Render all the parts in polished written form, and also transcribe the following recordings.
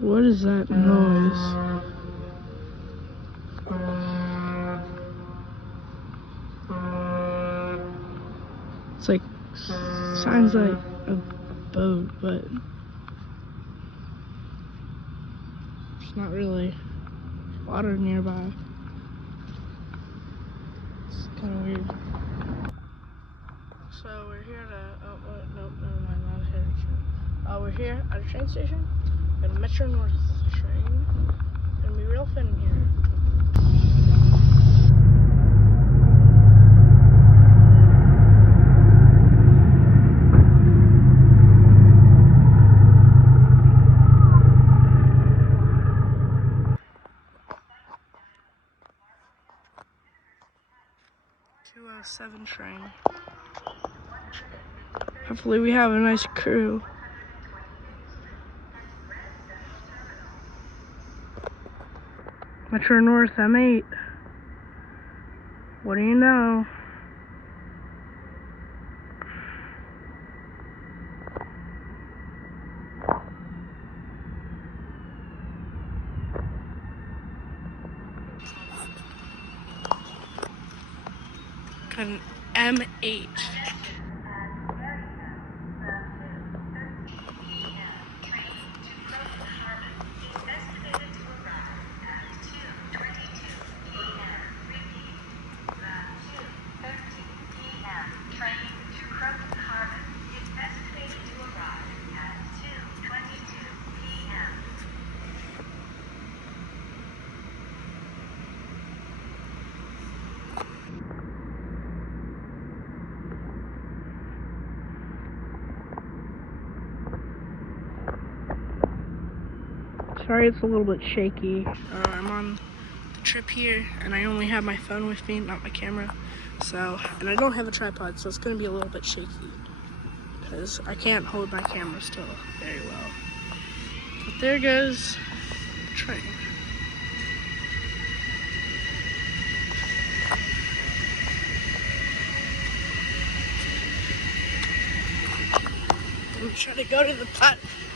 What is that noise? It's like, sounds like a boat, but there's not really water nearby. It's kind of weird. So we're here to, nope, never mind, not a train. We're here at a train station. We're at a Metro North train. It's gonna be real fun in here. 207 train. Hopefully we have a nice crew. Metro North M8. What do you know? An M8. Sorry, it's a little bit shaky. I'm on the trip here, and I only have my phone with me, not my camera. So, and I don't have a tripod, so it's gonna be a little bit shaky because I can't hold my camera still very well. But there goes the train. I'm trying to go to the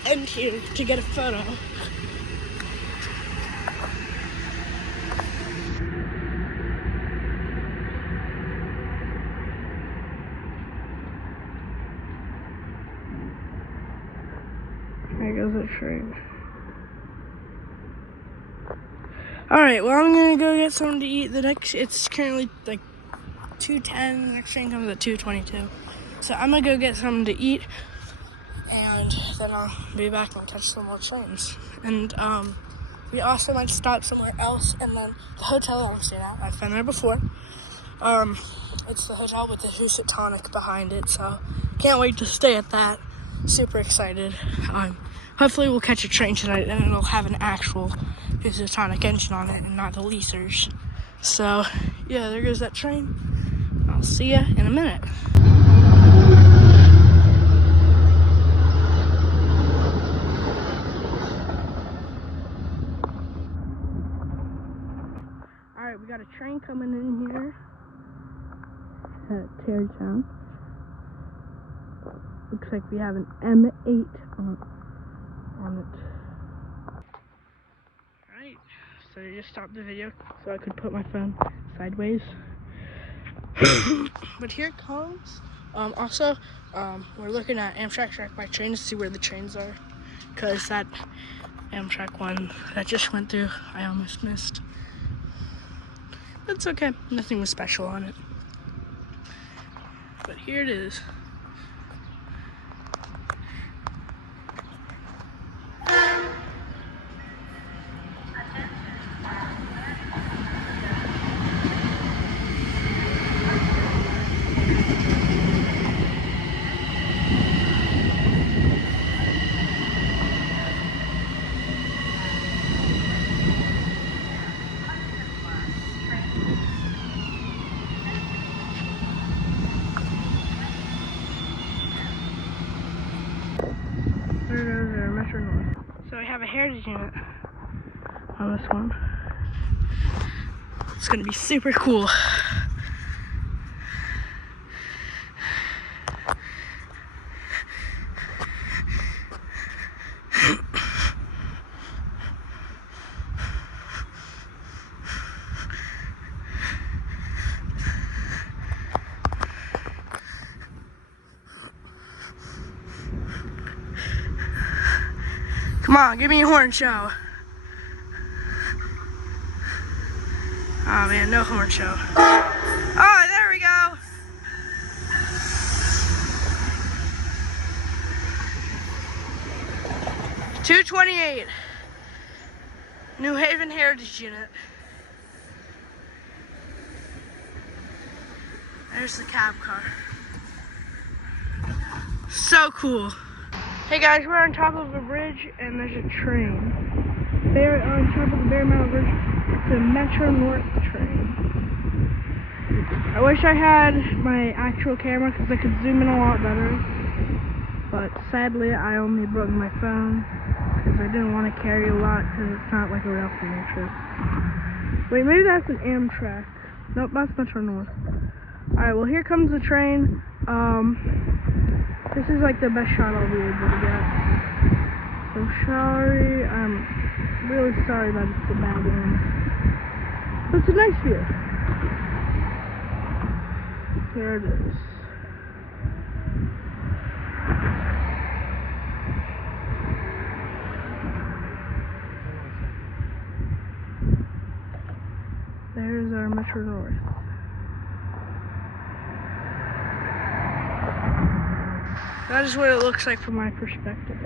end here to get a photo. There goes the train. Alright, well, I'm gonna go get something to eat. It's currently like 2:10. The next train comes at 2:22. So I'm gonna go get something to eat, and then I'll be back and catch some more trains. And we also might stop somewhere else, and then the hotel I'm staying at, I've been there before. It's the hotel with the Housatonic behind it, so can't wait to stay at that. Super excited. Hopefully we'll catch a train tonight, and it'll have an actual Housatonic engine on it and not the leasers. So yeah, there goes that train. I'll see ya in a minute. Alright, we got a train coming in here at Tarrytown. Looks like we have an M8 on it. Alright, so I just stopped the video so I could put my phone sideways. But here it comes. Also, we're looking at Amtrak Track by Train to see where the trains are, because that Amtrak one that just went through, I almost missed. But it's okay, nothing was special on it. But here it is. There goes our Metro North. So I have a heritage unit on this one. It's gonna be super cool. Come on, give me a horn show. Oh man, no horn show. Oh, there we go. $228. New Haven Heritage Unit. There's the cab car. So cool. Hey guys, we're on top of a bridge and there's a train. They're on top of the Bear Mountain Bridge. It's a Metro North train. I wish I had my actual camera because I could zoom in a lot better. But sadly, I only brought my phone because I didn't want to carry a lot because it's not like a real family trip. Wait, maybe that's an Amtrak. Nope, that's Metro North. Alright, well here comes the train. This is like the best shot I'll be able to get. So sorry, I'm really sorry that it's a bad one. But it's a nice view. There it is. There's our Metro North. That is what it looks like from my perspective.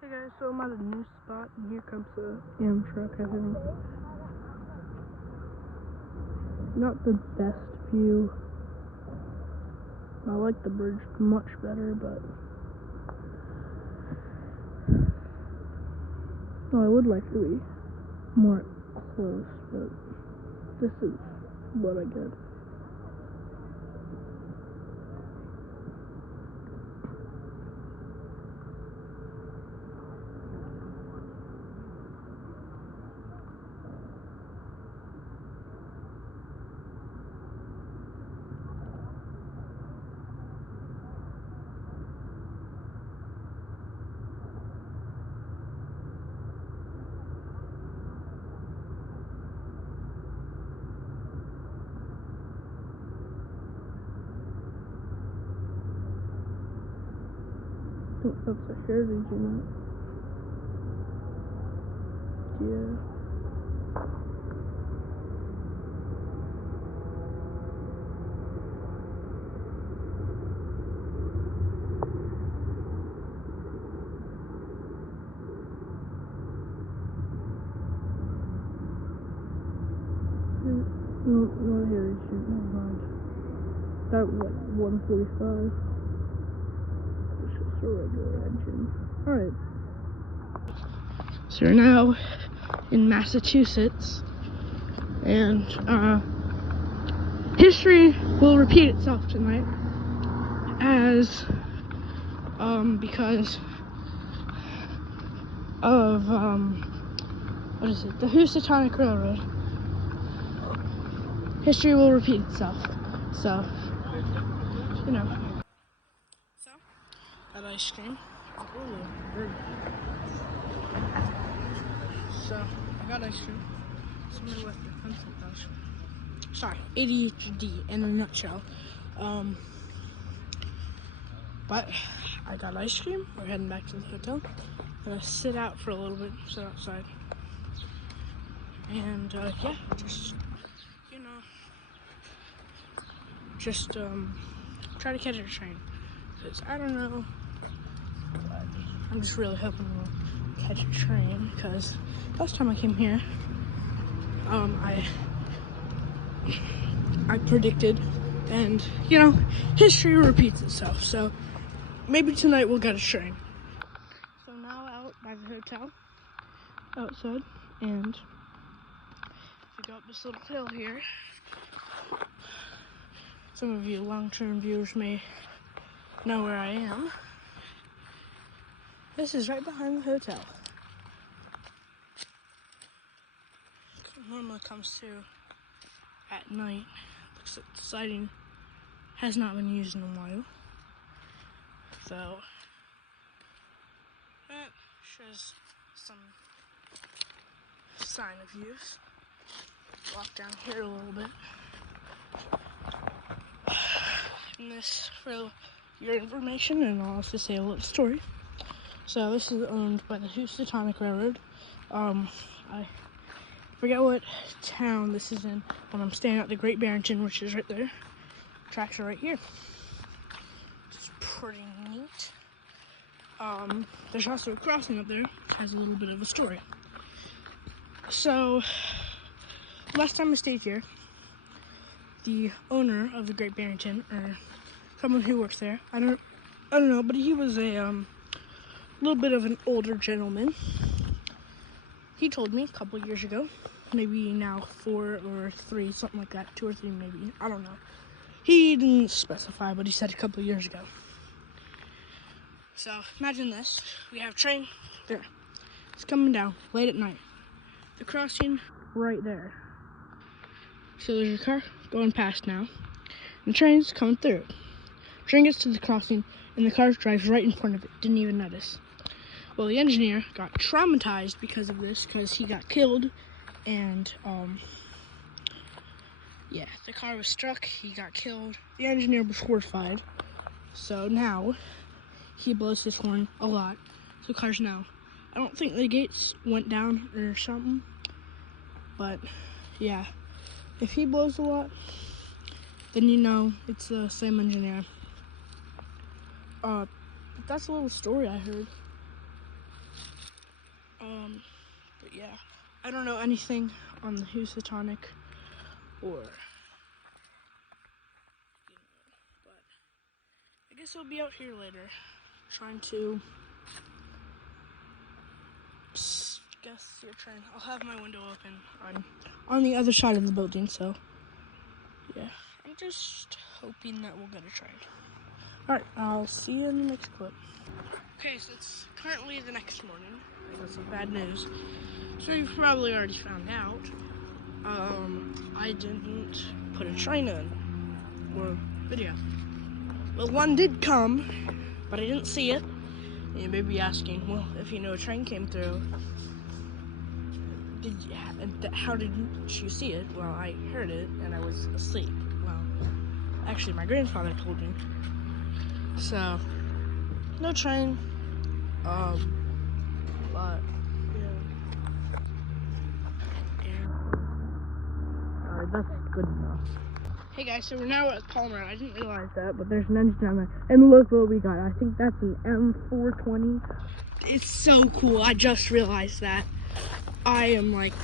Hey guys, so I'm at a new spot and here comes the Amtrak, I think. Not the best view. I like the bridge much better, but well, I would like to be more close, but this is what I get. I think that's a heritage unit. Yeah. No heritage unit, never mind. That was like 145. A regular engine. Alright. So we're now in Massachusetts and history will repeat itself tonight as because of what is it? The Housatonic Railroad. History will repeat itself. So, you know. Got ice cream. So, I got ice cream. Somebody left their pencil pouch. Sorry, ADHD in a nutshell. But I got ice cream. We're heading back to the hotel. I'm gonna sit out for a little bit, sit outside. And, yeah, just, you know, just, try to catch a train. Because I don't know. I'm just really hoping we'll catch a train because last time I came here, I predicted, and you know, history repeats itself. So maybe tonight we'll get a train. So now out by the hotel, outside, and if you go up this little hill here, some of you long-term viewers may know where I am. This is right behind the hotel. Normally comes to at night. Looks like the siding has not been used in a while. So that shows some sign of use. Walk down here a little bit. And this for your information, and I'll also say a little story. So this is owned by the Housatonic Railroad. I forget what town this is in when I'm staying at the Great Barrington, which is right there. Tracks are right here. It's pretty neat. There's also a crossing up there, which has a little bit of a story. So, last time I stayed here, the owner of the Great Barrington, or someone who works there, I don't know, but he was a little bit of an older gentleman. He told me a couple years ago, maybe now 4 or 3, something like that, 2 or 3 maybe, I don't know. He didn't specify, but he said a couple years ago. So imagine this, we have a train there. It's coming down late at night. The crossing right there. So there's a car going past now. And the train's coming through. The train gets to the crossing and the car drives right in front of it. Didn't even notice. Well, the engineer got traumatized because of this, because he got killed, and yeah, the car was struck, he got killed. The engineer was horrified, so now he blows his horn a lot. So cars now, I don't think the gates went down or something, but yeah, if he blows a lot, then you know it's the same engineer. But that's a little story I heard. But yeah, I don't know anything on the Housatonic or, but I guess I'll be out here later trying to guess your train. I'll have my window open on the other side of the building, so yeah, I'm just hoping that we'll get a train. Alright, I'll see you in the next clip. Okay, so it's currently the next morning. I got some bad news. So you've probably already found out. I didn't put a train in or video. Well, one did come, but I didn't see it. And you may be asking, well, if you know a train came through, how did you see it? Well, I heard it and I was asleep. Well, actually, my grandfather told me. So, no train. But yeah. Alright, that's good enough. Hey guys, so we're now at Palmer. I didn't realize that, but there's an engine on there. And look what we got. I think that's an M420. It's so cool. I just realized that. I am like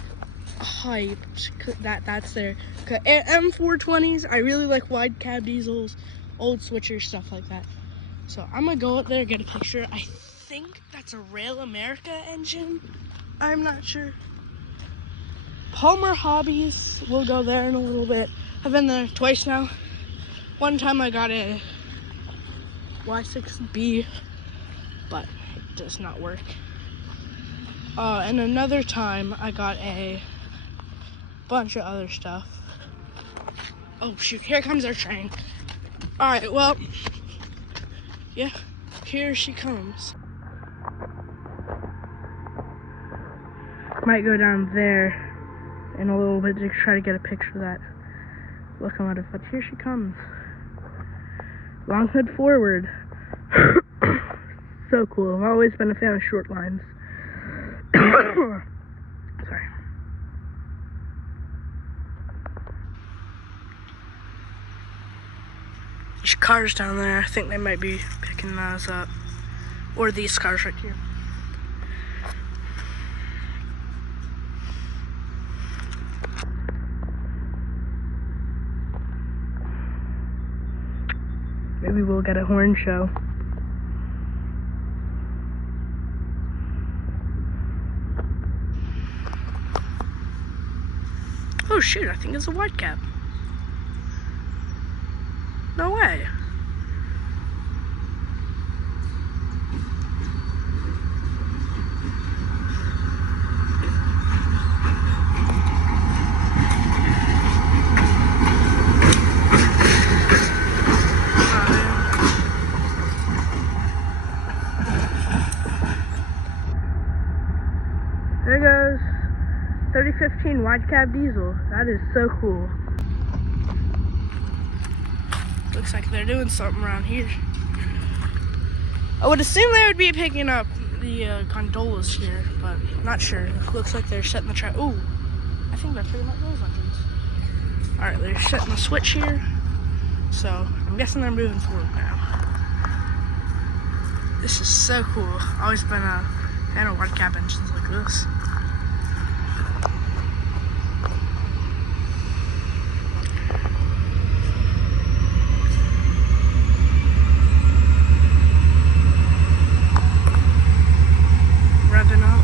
hyped that's there. M420s, I really like wide cab diesels, old switchers, stuff like that. So I'm gonna go up there and get a picture. I think that's a Rail America engine. I'm not sure. Palmer Hobbies, we'll go there in a little bit. I've been there twice now. One time I got a Y6B, but it does not work. And another time I got a bunch of other stuff. Oh shoot, here comes our train. Alright, well, yeah, here she comes. Might go down there in a little bit to try to get a picture of that locomotive, but here she comes. Long hood forward. So cool. I've always been a fan of short lines. Sorry. There's cars down there. I think they might be picking those up. Or these cars right here. Maybe we'll get a horn show. Oh shoot, I think it's a white cap. No way. wide cab diesel. That is so cool. Looks like they're doing something around here. I would assume they would be picking up the gondolas here, but not sure. Looks like they're setting the track. Ooh, I think they're picking up those engines. All right, they're setting the switch here. So I'm guessing they're moving forward now. This is so cool. I've always been a fan of wide cab engines like this. Revving up.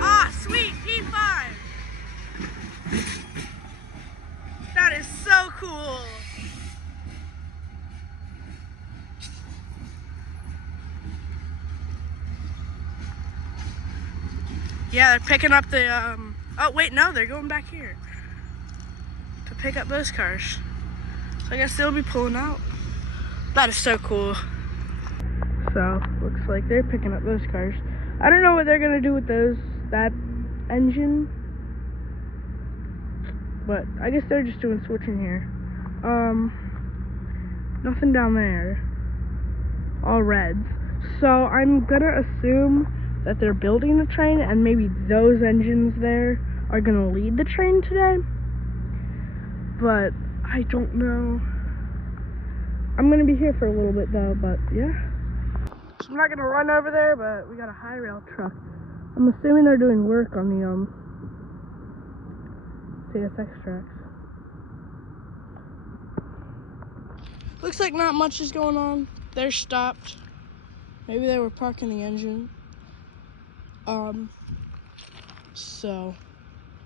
Ah, sweet P5. That is so cool. Yeah, they're picking up the, oh wait, no, they're going back here to pick up those cars. So I guess they'll be pulling out. That is so cool. So, looks like they're picking up those cars. I don't know what they're gonna do with that engine. But I guess they're just doing switching here. Nothing down there. All reds. So I'm gonna assume that they're building a train and maybe those engines there are gonna lead the train today. But I don't know. I'm gonna be here for a little bit though, but yeah. So I'm not gonna run over there, but we got a high rail truck. I'm assuming they're doing work on the CSX tracks. Looks like not much is going on. They're stopped. Maybe they were parking the engine. So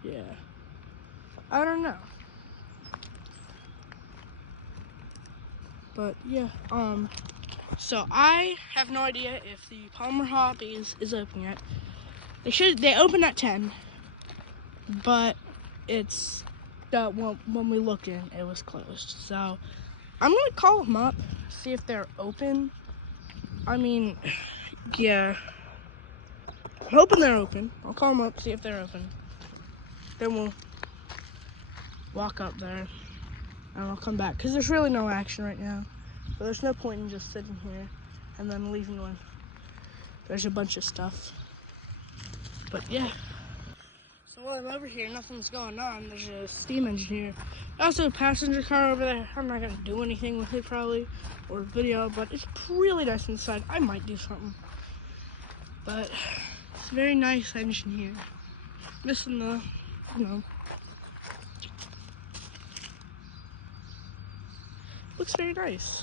yeah. I don't know. But yeah, so I have no idea if the Palmer Hobbies is open yet. They open at 10, but it's when we looked in, it was closed. So I'm gonna call them up, see if they're open. I mean, yeah, I'm hoping they're open. I'll call them up, see if they're open. Then we'll walk up there and I'll come back, because there's really no action right now. But there's no point in just sitting here and then leaving when there's a bunch of stuff. But yeah. So while I'm over here, nothing's going on. There's a steam engine here. Also a passenger car over there. I'm not gonna do anything with it probably, or video, but it's really nice inside. I might do something. But it's a very nice engine here. Missing the, looks very nice.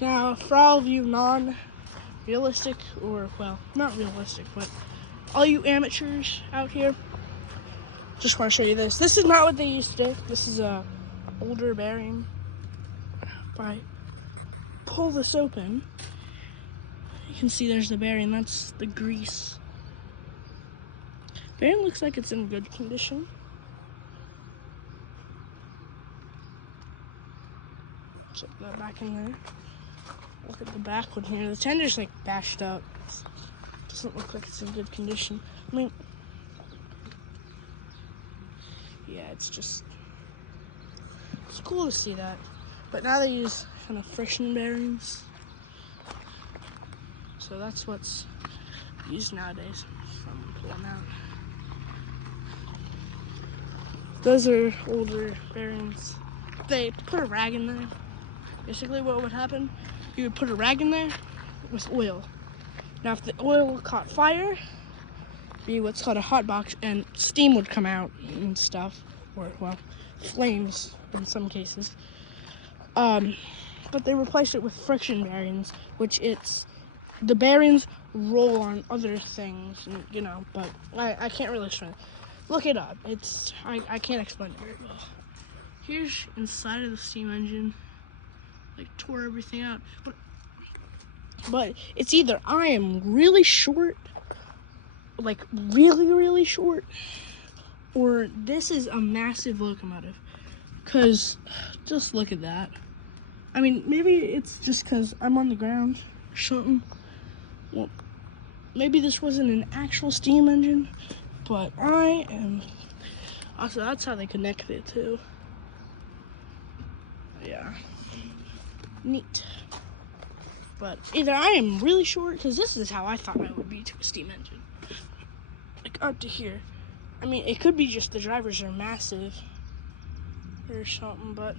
Now, for all of you non-realistic, or, well, not realistic, but all you amateurs out here, just want to show you this. This is not what they used to do. This is a older bearing. If I pull this open, you can see there's the bearing. That's the grease. Bearing looks like it's in good condition. Check that back in there. Look at the back one here. The tender's like bashed up. Doesn't look like it's in good condition. I mean, yeah, it's cool to see that. But now they use kind of friction bearings. So that's what's used nowadays. I'm pulling out. Those are older bearings. They put a rag in there. Basically what would happen, you would put a rag in there with oil. Now if the oil caught fire, it'd be what's called a hot box, and steam would come out and stuff, or well, flames in some cases. But they replaced it with friction bearings, which the bearings roll on other things, and, but I can't really explain it. Look it up. I can't explain it very well. Here's inside of the steam engine. Like tore everything out. But it's either I am really short, like really, really short, or this is a massive locomotive. Cause just look at that. I mean, maybe it's just because I'm on the ground or something. Well, maybe this wasn't an actual steam engine, but I am. Also, that's how they connected it too. Yeah. Neat. But either I am really short, because this is how I thought I would be to a steam engine. Like up to here. I mean, it could be just the drivers are massive or something, but.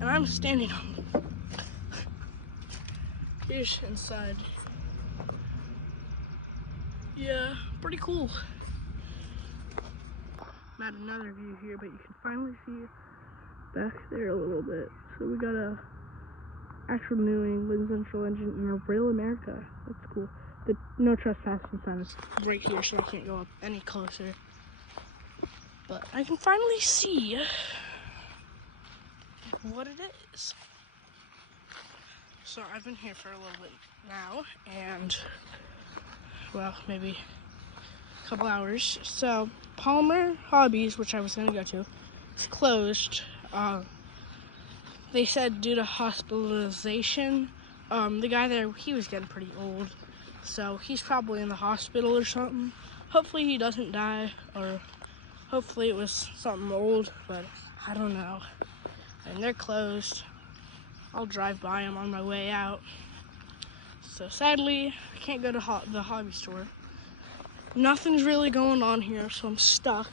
And I'm standing on them. Here's inside. Yeah, pretty cool. I'm at another view here, but you can finally see back there a little bit. So we got a actual New England Central engine in a Rail America. That's cool. The no trespassing sign is right here, so I can't go up any closer. But I can finally see what it is. So I've been here for a little bit now, and well, maybe a couple hours. So Palmer Hobbies, which I was gonna go to, is closed. They said due to hospitalization. The guy there, he was getting pretty old, so he's probably in the hospital or something. Hopefully he doesn't die, or hopefully it was something old, but I don't know. And they're closed. I'll drive by them on my way out. So sadly, I can't go to the hobby store. Nothing's really going on here, so I'm stuck.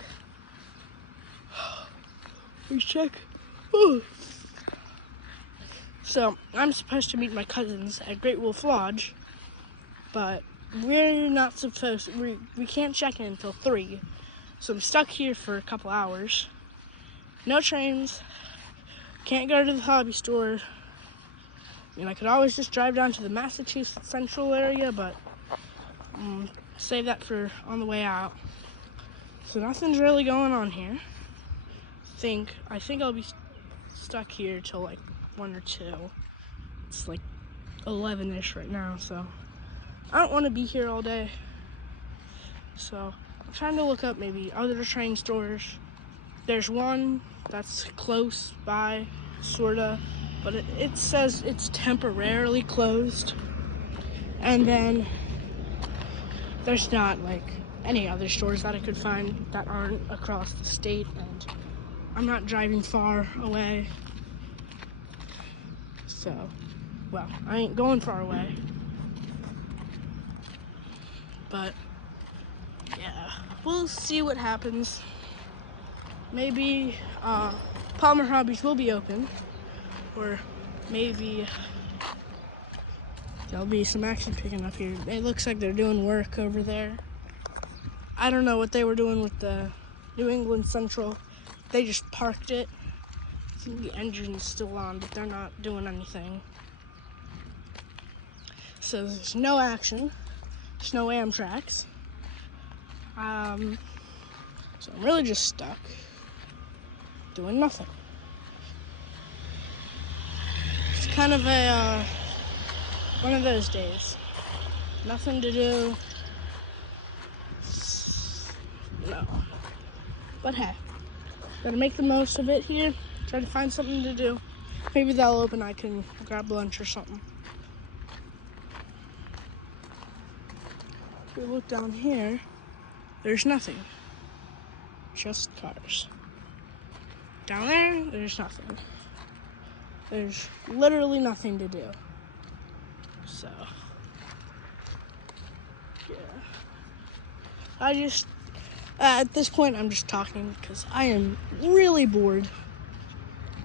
Let's check. Ooh. So I'm supposed to meet my cousins at Great Wolf Lodge, but we're not supposed to, we can't check in until 3. So I'm stuck here for a couple hours. No trains. Can't go to the hobby store. I mean, I could always just drive down to the Massachusetts Central area, but save that for on the way out. So nothing's really going on here. I think I'll be stuck here till like 1 or 2. It's like 11-ish right now, so I don't want to be here all day. So I'm trying to look up maybe other train stores. There's one that's close by, sorta, but it says it's temporarily closed. And then there's not like any other stores that I could find that aren't across the state, and I'm not driving far away. So, well, I ain't going far away. But yeah, we'll see what happens. Maybe Palmer Hobbies will be open, or maybe there'll be some action picking up here. It looks like they're doing work over there. I don't know what they were doing with the New England Central. They just parked it. I think the engine's still on, but they're not doing anything. So there's no action. There's no Amtrak's. So I'm really just stuck doing nothing. It's kind of a one of those days. Nothing to do. No. But hey, gotta make the most of it here. Try to find something to do. Maybe they'll open, I can grab lunch or something. If we look down here, there's nothing. Just cars. Down there, there's nothing. There's literally nothing to do. So, yeah. At this point, I'm just talking because I am really bored.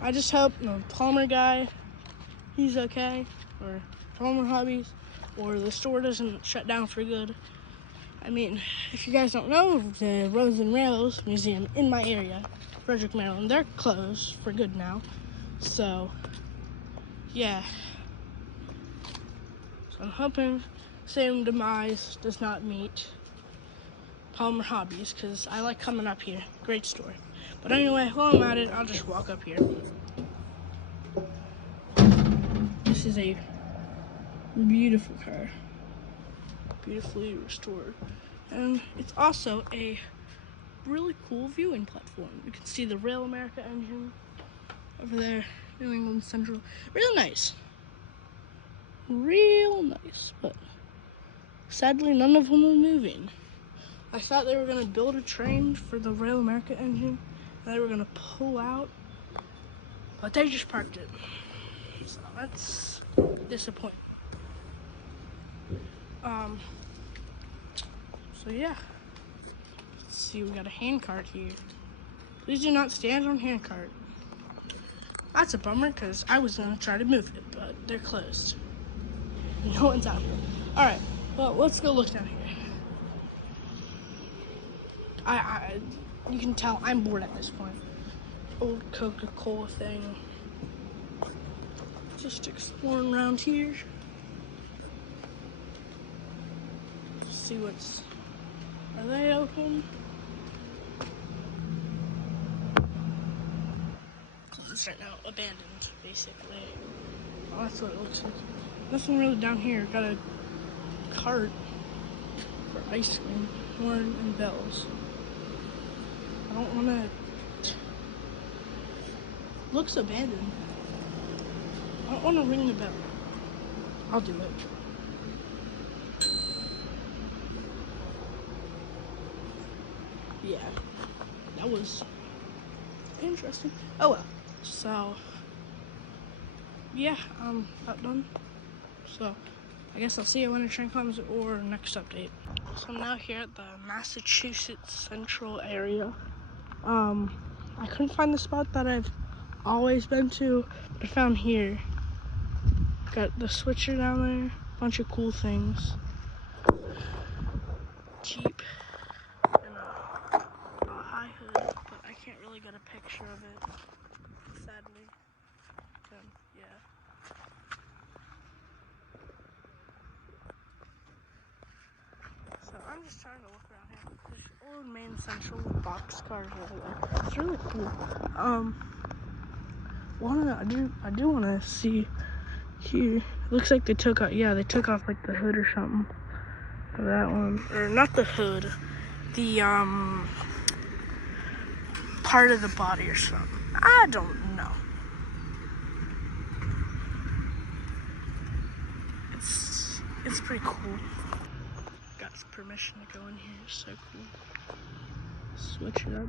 I just hope the Palmer guy, he's okay, or Palmer Hobbies, or the store doesn't shut down for good. I mean, if you guys don't know, the Roads and Rails Museum in my area, Frederick, Maryland, they're closed for good now. So, yeah. So I'm hoping same demise does not meet Palmer Hobbies, because I like coming up here. Great store. But anyway, while I'm at it, I'll just walk up here. This is a beautiful car. Beautifully restored. And it's also a really cool viewing platform. You can see the Rail America engine over there. New England Central. Real nice. Real nice, but sadly none of them are moving. I thought they were gonna build a train for the Rail America engine, and they were gonna pull out, but they just parked it. So that's disappointing. So yeah. Let's see, we got a handcart here. Please do not stand on handcart. That's a bummer, because I was gonna try to move it, but they're closed. No one's out here. Alright, well, let's go look down here. You can tell I'm bored at this point. Old Coca-Cola thing. Just exploring around here. See what's... Are they open? It's right now abandoned, basically. Oh, that's what it looks like. Nothing really down here. Got a cart for ice cream, horn, and bells. I don't want to... Looks abandoned. I don't want to ring the bell. I'll do it. Yeah, that was interesting. Oh well. So, yeah, I'm about done. So, I guess I'll see you when the train comes or next update. So I'm now here at the Massachusetts Central area. I couldn't find the spot that I've always been to, but I found here. Got the switcher down there, bunch of cool things. Jeep, and a high hood, but I can't really get a picture of it, sadly. Yeah. So I'm just trying to look around here. There's old Main Central boxcars over there. It's really cool. I do want to see here. It looks like they took off. Yeah, they took off like the hood or something of that one, or not the hood, the part of the body or something. I don't know. It's pretty cool. Got permission to go in here. It's so cool. Switch it up.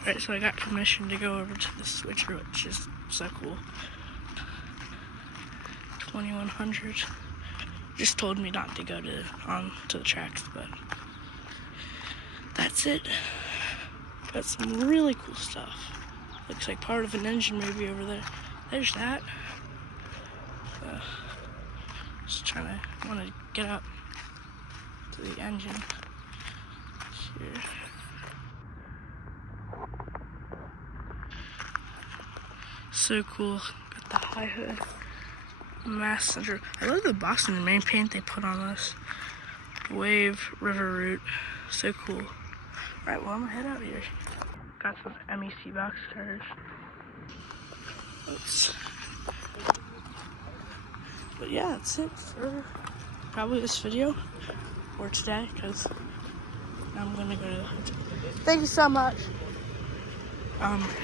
Alright, so I got permission to go over to the switcher, which is so cool. 2100. Just told me not to go to the tracks, but that's it. Got some really cool stuff. Looks like part of an engine maybe over there. There's that. Just want to get up to the engine here. So cool. Got the high hood. Mass Center. I love the Boston Main paint they put on this. Wave River Route. So cool. Alright, well, I'm gonna head out here. Got some MEC box cars. Oops. But yeah, that's it for probably this video. Or today, because I'm gonna go to the hotel. Thank you so much.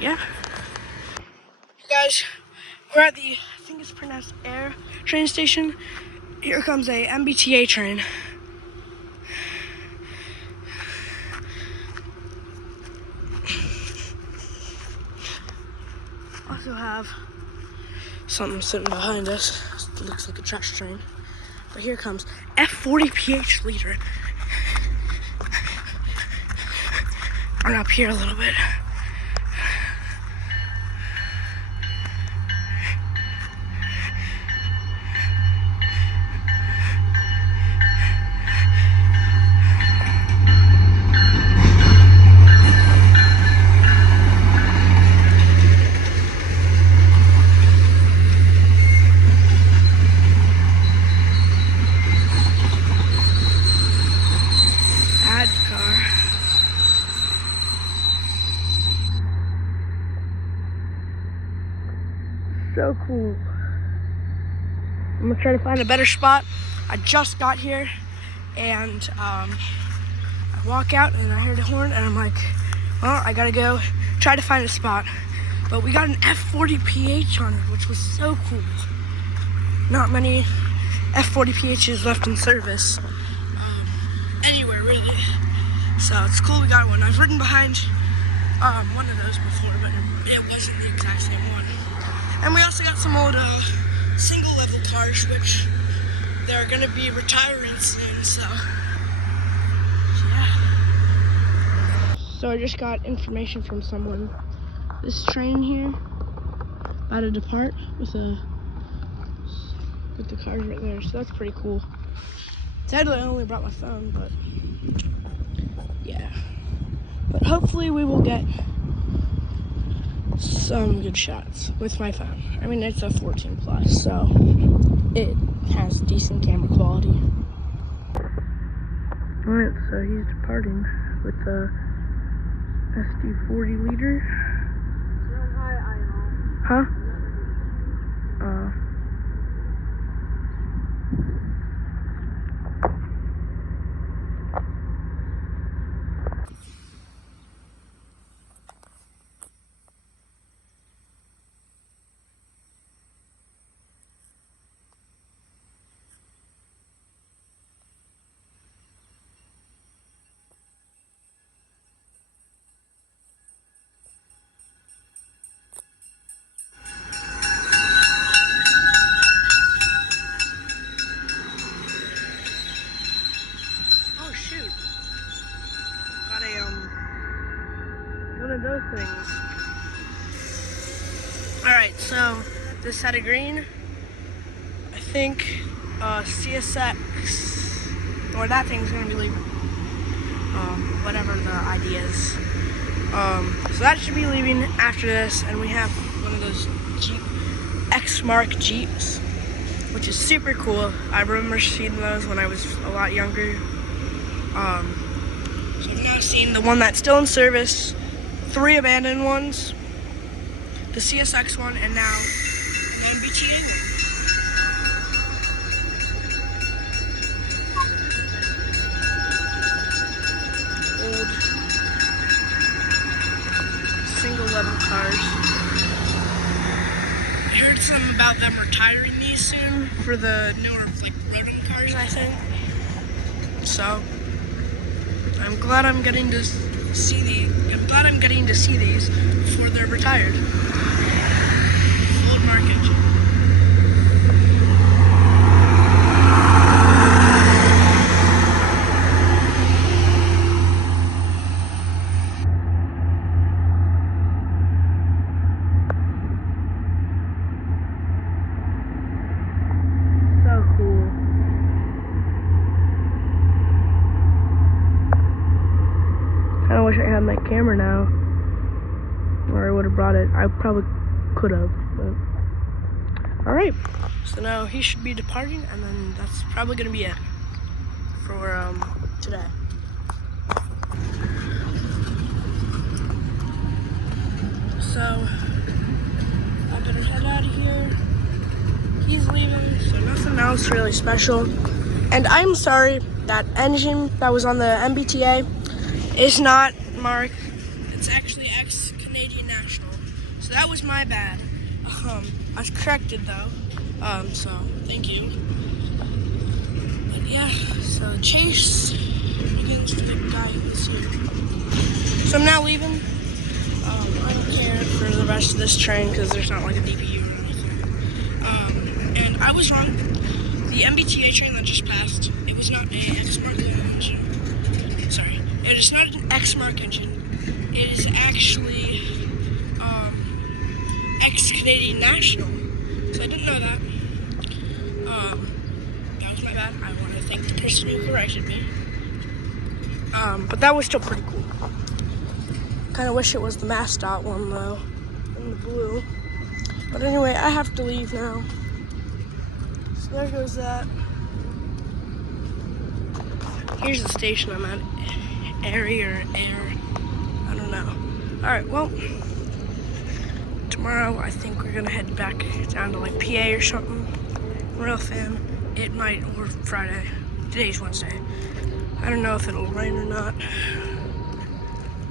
Yeah. Guys, we're at the, I think it's pronounced Air train station. Here comes a MBTA train. Also have something sitting behind us. It looks like a trash train. But here comes F40 PH liter. Run up here a little bit. So cool. I'm gonna try to find a better spot. I just got here and I walk out and I heard a horn and I'm like, well, I gotta go try to find a spot. But we got an F40 PH on it, which was so cool. Not many F40 PHs left in service anywhere really. So it's cool we got one. I've ridden behind one of those before, but it wasn't the exact same one. And we also got some old single level cars, which they're gonna be retiring soon, so yeah. So I just got information from someone. This train here about to depart with the cars right there, so that's pretty cool. Sadly, I only brought my phone, but yeah. But hopefully we will get some good shots with my phone. I mean, it's a 14 plus, so it has decent camera quality. Alright, so he's departing with the SD40 liter. Huh? Oh shoot. Got a one of those things. Alright, so this set of green, I think CSX, or that thing's gonna be leaving. Whatever the idea is. So that should be leaving after this, and we have one of those Jeep X-Mark Jeeps, which is super cool. I remember seeing those when I was a lot younger. So I've now seen the one that's still in service, 3 abandoned ones, the CSX one, and now the MBTA one. Old single level cars. I heard something about them retiring these soon for the newer like rodent cars, I think. So I'm glad I'm getting to see these before they're retired. Old market. I wish I had my camera now, or I would have brought it. I probably could have, but alright. So now he should be departing, and then that's probably gonna be it for today. So I better head out of here. He's leaving, so nothing else really special. And I'm sorry, that engine that was on the MBTA is not Mark. It's actually ex-Canadian National. So that was my bad. I was corrected though. So thank you. But yeah, so Chase against the big guy is here. So I'm now leaving. I don't care for the rest of this train because there's not like a DPU or anything. And I was wrong. The MBTA train that just passed, it was not a X-Mark engine. Sorry, it is not an X-Mark engine. It is actually ex-Canadian National. So I didn't know that. That was my bad. I want to thank the person who corrected me. But that was still pretty cool. Kind of wish it was the Mascot one though, in the blue. But anyway, I have to leave now. So there goes that. Here's the station I'm at. Airy or Air. I don't know. Alright, well, tomorrow I think we're gonna head back down to like PA or something. Real fan. It might, or Friday. Today's Wednesday. I don't know if it'll rain or not.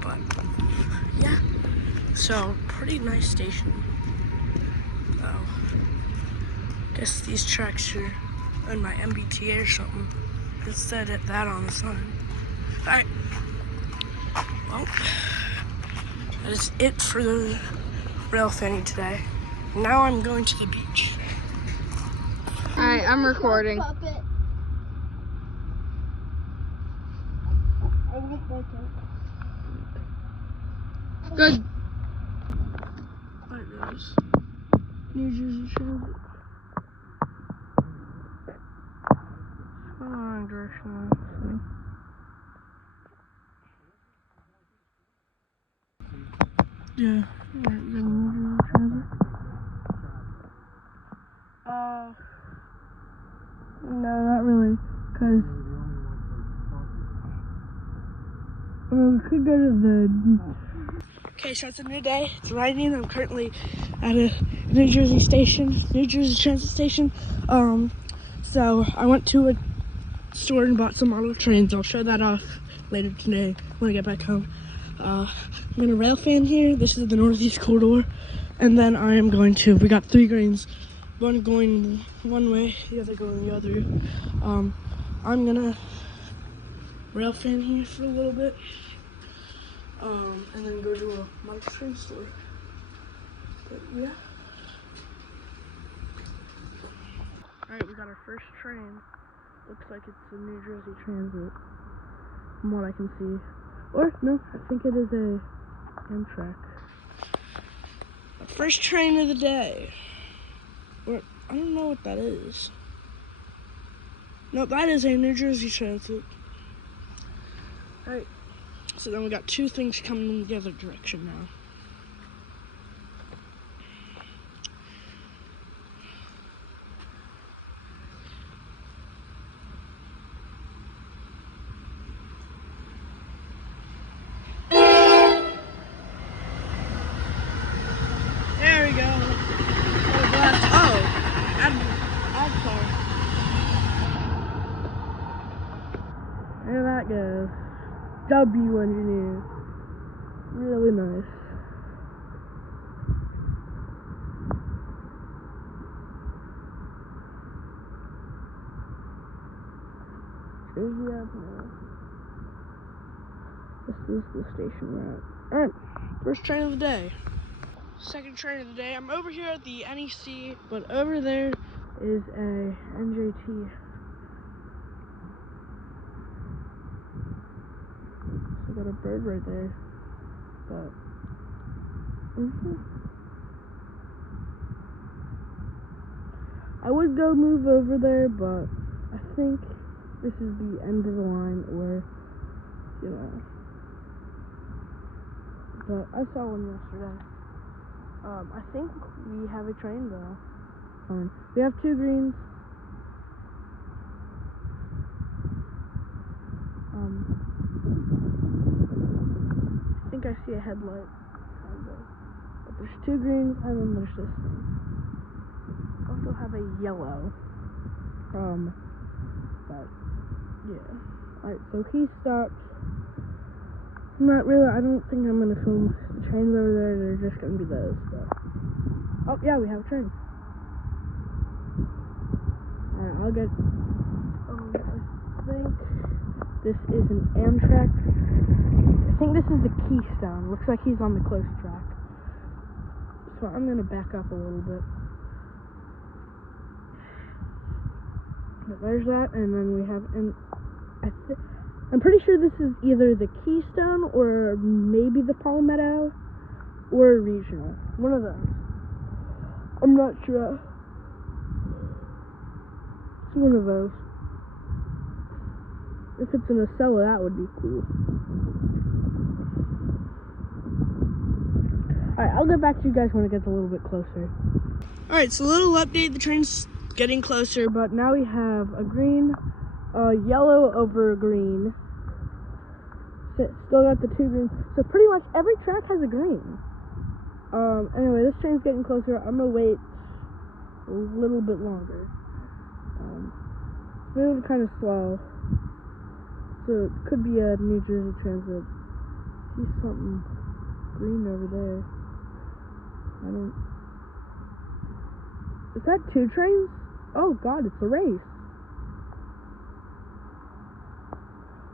But yeah. So, pretty nice station. Guess these tracks are on my MBTA or something. It said that on the sign. Alright. Well, that is it for the rail fanning today. Now I'm going to the beach. Alright, I'm recording. Good. There it goes. New Jersey Transit. Wrong direction. Yeah. The New Jersey Transit. No, not really. Cause we could go to the. Okay, so it's a new day. It's raining. I'm currently at a New Jersey Transit station. So I went to a store and bought some model trains. I'll show that off later today when I get back home. I'm gonna rail fan here. This is the Northeast Corridor, and then I am going to. We got 3 grains, one going one way, the other going the other. I'm gonna rail fan here for a little bit. And then go to a model train store. But yeah. Alright, we got our first train. Looks like it's a New Jersey Transit, from what I can see. Or, no, I think it is a Amtrak. First train of the day. Or, I don't know what that is. No, that is a New Jersey Transit. Alright. So then we got 2 things coming in the other direction now. There we go. Oh, ad car. There that goes. W engineer. Really nice. Jersey Avenue. This is the station we're at. Alright, first train of the day. Second train of the day. I'm over here at the NEC, but over there is a NJT. So I got a bird right there. But I would go move over there, but I think this is the end of the line, or you know. But I saw one yesterday. I think we have a train though. We have 2 greens. I think I see a headlight. But there's 2 greens and then there's this thing. Also have a yellow. But yeah. Alright, so he stopped. Not really, I don't think I'm gonna film the trains over there, they're just gonna be those, but. Oh yeah, we have a train. Alright, I'll get, I think this is an Amtrak. I think this is the Keystone. Looks like he's on the close track. So I'm gonna back up a little bit. But there's that, and then we have, I'm pretty sure this is either the Keystone or maybe the Palmetto or a regional. One of those. I'm not sure. It's one of those. If it's in Acela, that would be cool. Alright, I'll get back to you guys when it gets a little bit closer. Alright, so a little update. The train's getting closer, but now we have a green, yellow over green. Still got the 2 greens. So pretty much every track has a green. Anyway, this train's getting closer. I'm gonna wait a little bit longer. It's moving kind of slow. So it could be a New Jersey Transit. See something green over there. I don't... Is that 2 trains? Oh god, it's a race.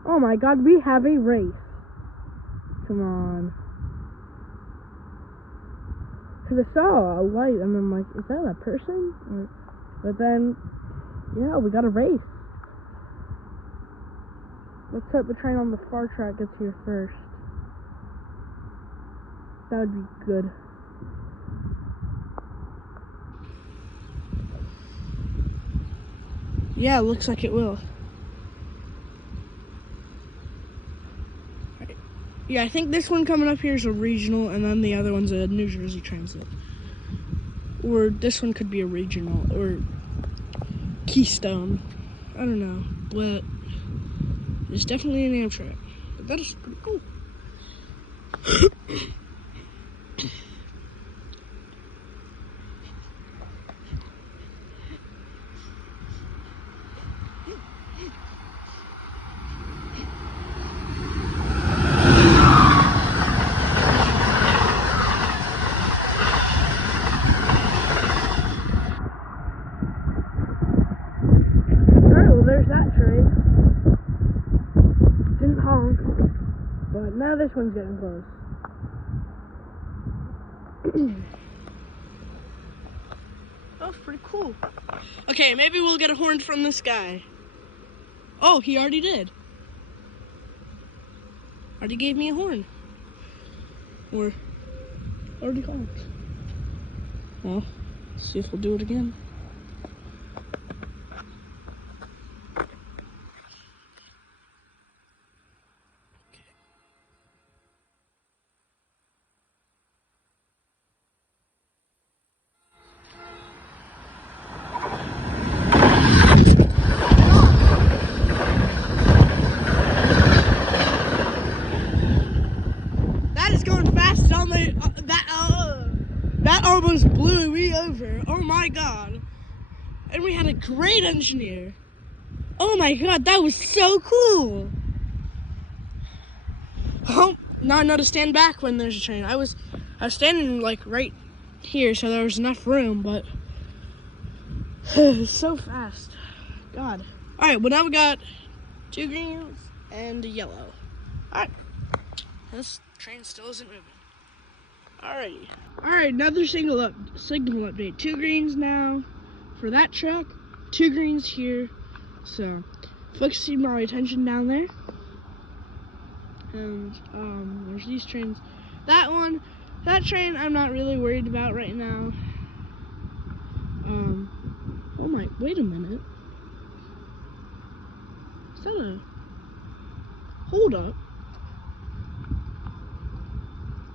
Oh my god, we have a race. Come on. Because I saw a light and I'm like, is that a person? But then, yeah, we got a race. Let's hope the train on the far track gets here first. That would be good. Yeah, looks like it will. Right. Yeah, I think this one coming up here is a regional, and then the other one's a New Jersey Transit. Or this one could be a regional, or Keystone. I don't know, but it's definitely an Amtrak. But that is pretty cool. But now this one's getting close. That was pretty cool. Okay, maybe we'll get a horn from this guy. Oh, he already did. Already gave me a horn. Or already honked. Well, let's see if we'll do it again. That almost blew me over. Oh my god. And we had a great engineer. Oh my god, that was so cool. Oh, now I know to stand back when there's a train. I was standing like right here, so there was enough room, but so fast. God. Alright, well now we got 2 greens and a yellow. Alright. This train still isn't moving. Alrighty. Alright, another signal update. 2 greens now for that track, 2 greens here. So, focusing my attention down there. And, there's these trains. That train I'm not really worried about right now. Oh my, wait a minute. Is that a, hold up.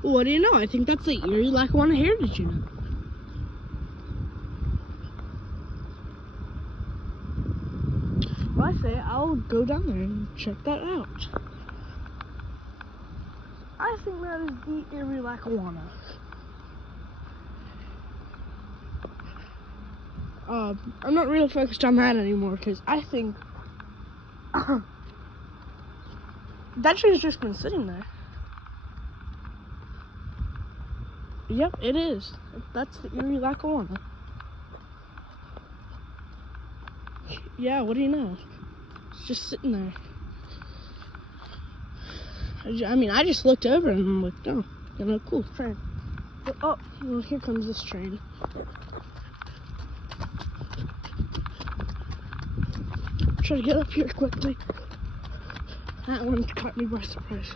Well, what do you know? I think that's the Erie Lackawanna Heritage Unit. Well, I say I'll go down there and check that out. I think that is the Erie Lackawanna. I'm not really focused on that anymore because I think that train's just been sitting there. Yep, it is. That's the Erie Lackawanna. Yeah, what do you know? It's just sitting there. I mean, I just looked over and I'm like, oh, cool train. But, oh, well, here comes this train. Try to get up here quickly. That one caught me by surprise.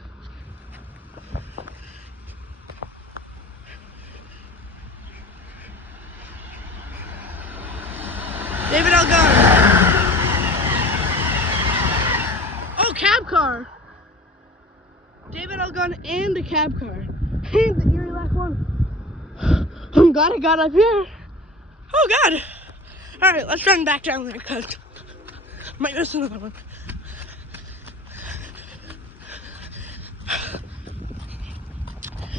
David L. Gunn. Oh, cab car. David L. Gunn and a cab car. And the Erie Lackawanna. I'm glad I got up here. Oh, God. All right, let's run back down there because might miss another one.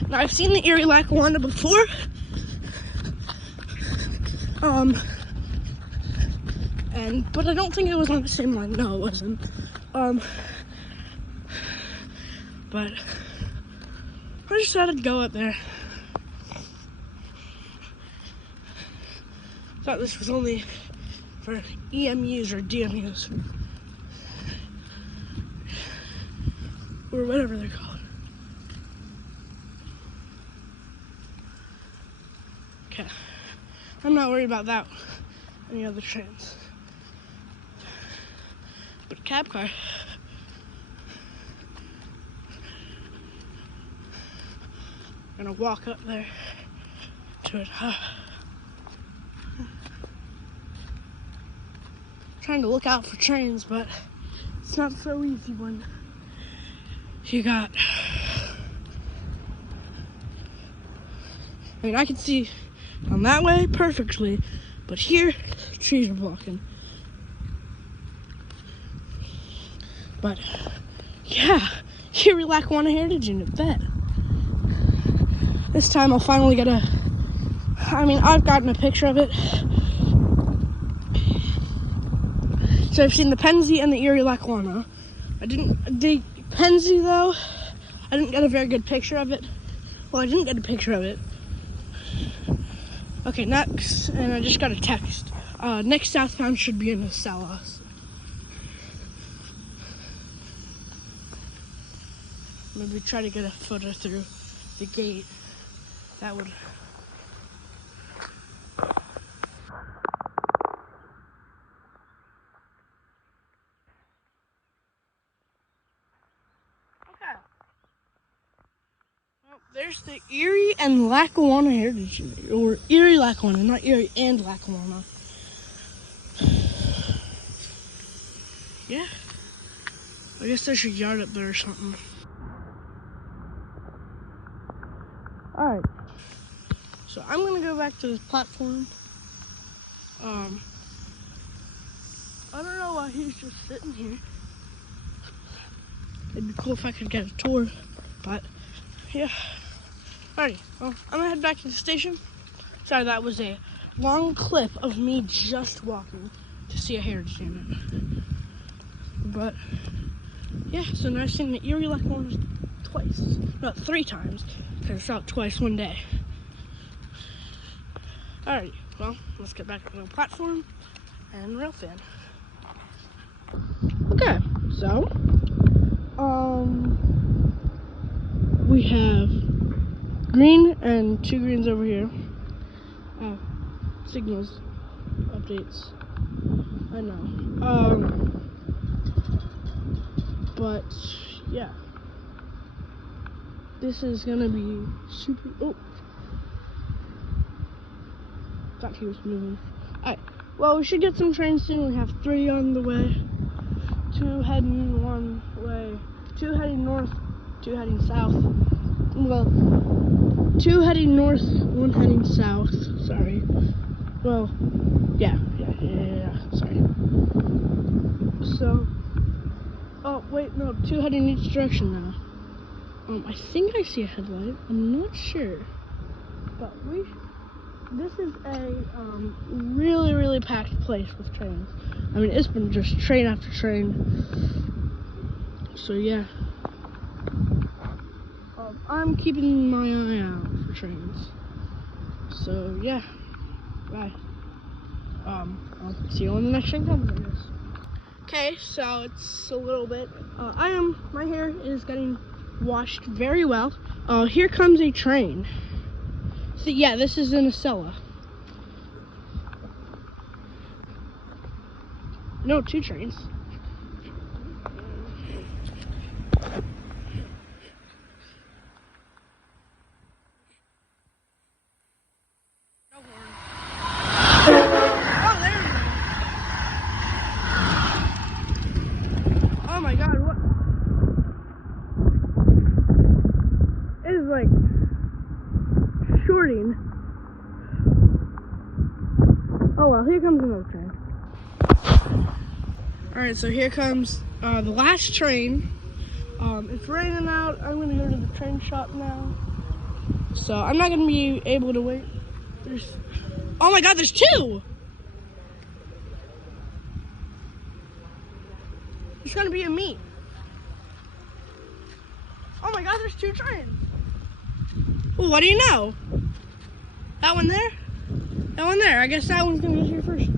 Now, I've seen the Erie Lackawanna before. But I don't think it was on the same line. No, it wasn't. But I just decided to go up there. Thought this was only for EMUs or DMUs. Or whatever they're called. Okay. I'm not worried about that. Any other trains. But a cab car. I'm gonna walk up there to it. Trying to look out for trains, but it's not so easy when you got. I mean, I can see on that way perfectly, but here, trees are blocking. But yeah, Erie Lackawanna Heritage Inn, I bet. This time I'll finally get I've gotten a picture of it. So I've seen the Pennsy and the Erie Lackawanna. The Pennsy though, I didn't get a very good picture of it. Well, I didn't get a picture of it. Okay, next, and I just got a text. Next southbound should be in Acela. Maybe try to get a photo through the gate. That would. Okay. Well, there's the Erie and Lackawanna Heritage Inn, or Erie Lackawanna, not Erie and Lackawanna. Yeah. I guess there's a yard up there or something. Alright. So I'm gonna go back to this platform. I don't know why he's just sitting here. It'd be cool if I could get a tour, but yeah. Alright, well, I'm gonna head back to the station. Sorry, that was a long clip of me just walking to see a heritage inn. But yeah, so now I've seen the Erie Lackawanna twice. No, 3 times, because I saw it twice one day. Alright, well, let's get back to the platform and rail fan. Okay, so we have green and 2 greens over here. Signals updates. I know. But yeah, this is gonna be super. Oh, thought he was moving. Alright, well, we should get some trains soon. We have 3 on the way, 2 heading one way, 2 heading north, 2 heading south. Well, 2 heading north, 1 heading south. Sorry. Well, yeah. Sorry. So, oh wait, no, 2 heading each direction now. I think I see a headlight. I'm not sure, but this is a really, really packed place with trains. I mean, it's been just train after train. So yeah, I'm keeping my eye out for trains. So yeah, bye. I'll see you when the next train comes, I guess. Okay, so it's a little bit. My hair is getting washed very well. Here comes a train. So yeah, this is in Acela. No, 2 trains. No horn. Oh, there we go. Oh my God, what? It is like shorting. Oh well, here comes another train. Alright, so here comes the last train. It's raining out. I'm gonna go to the train shop now. So I'm not gonna be able to wait. Oh my God, there's 2! It's gonna be a meet. Oh my God, there's 2 trains. Well, what do you know? That one there? That one there. I guess that one's gonna go here first.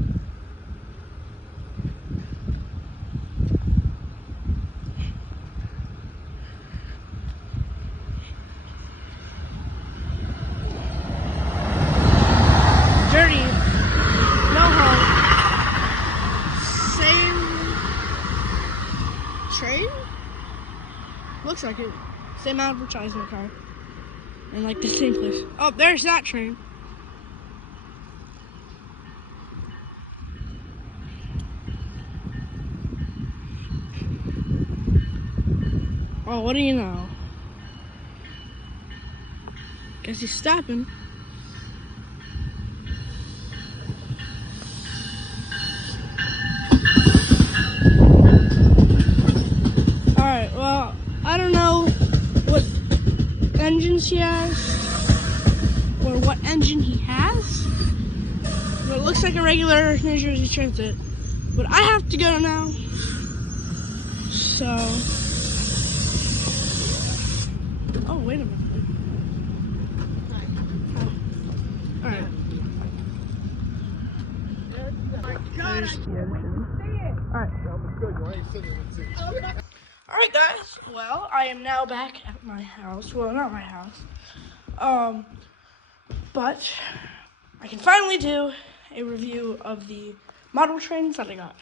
Dirty. No home. Same train? Looks like it. Same advertisement car. And like the same place. Oh, there's that train. Oh, what do you know? Guess he's stopping. Alright, well, I don't know what engines he has or what engine he has, but it looks like a regular New Jersey Transit. But I have to go now, so. Oh, wait a minute. Alright. Alright guys, well, I am now back at my house. Well, not my house. But I can finally do a review of the model trains that I got.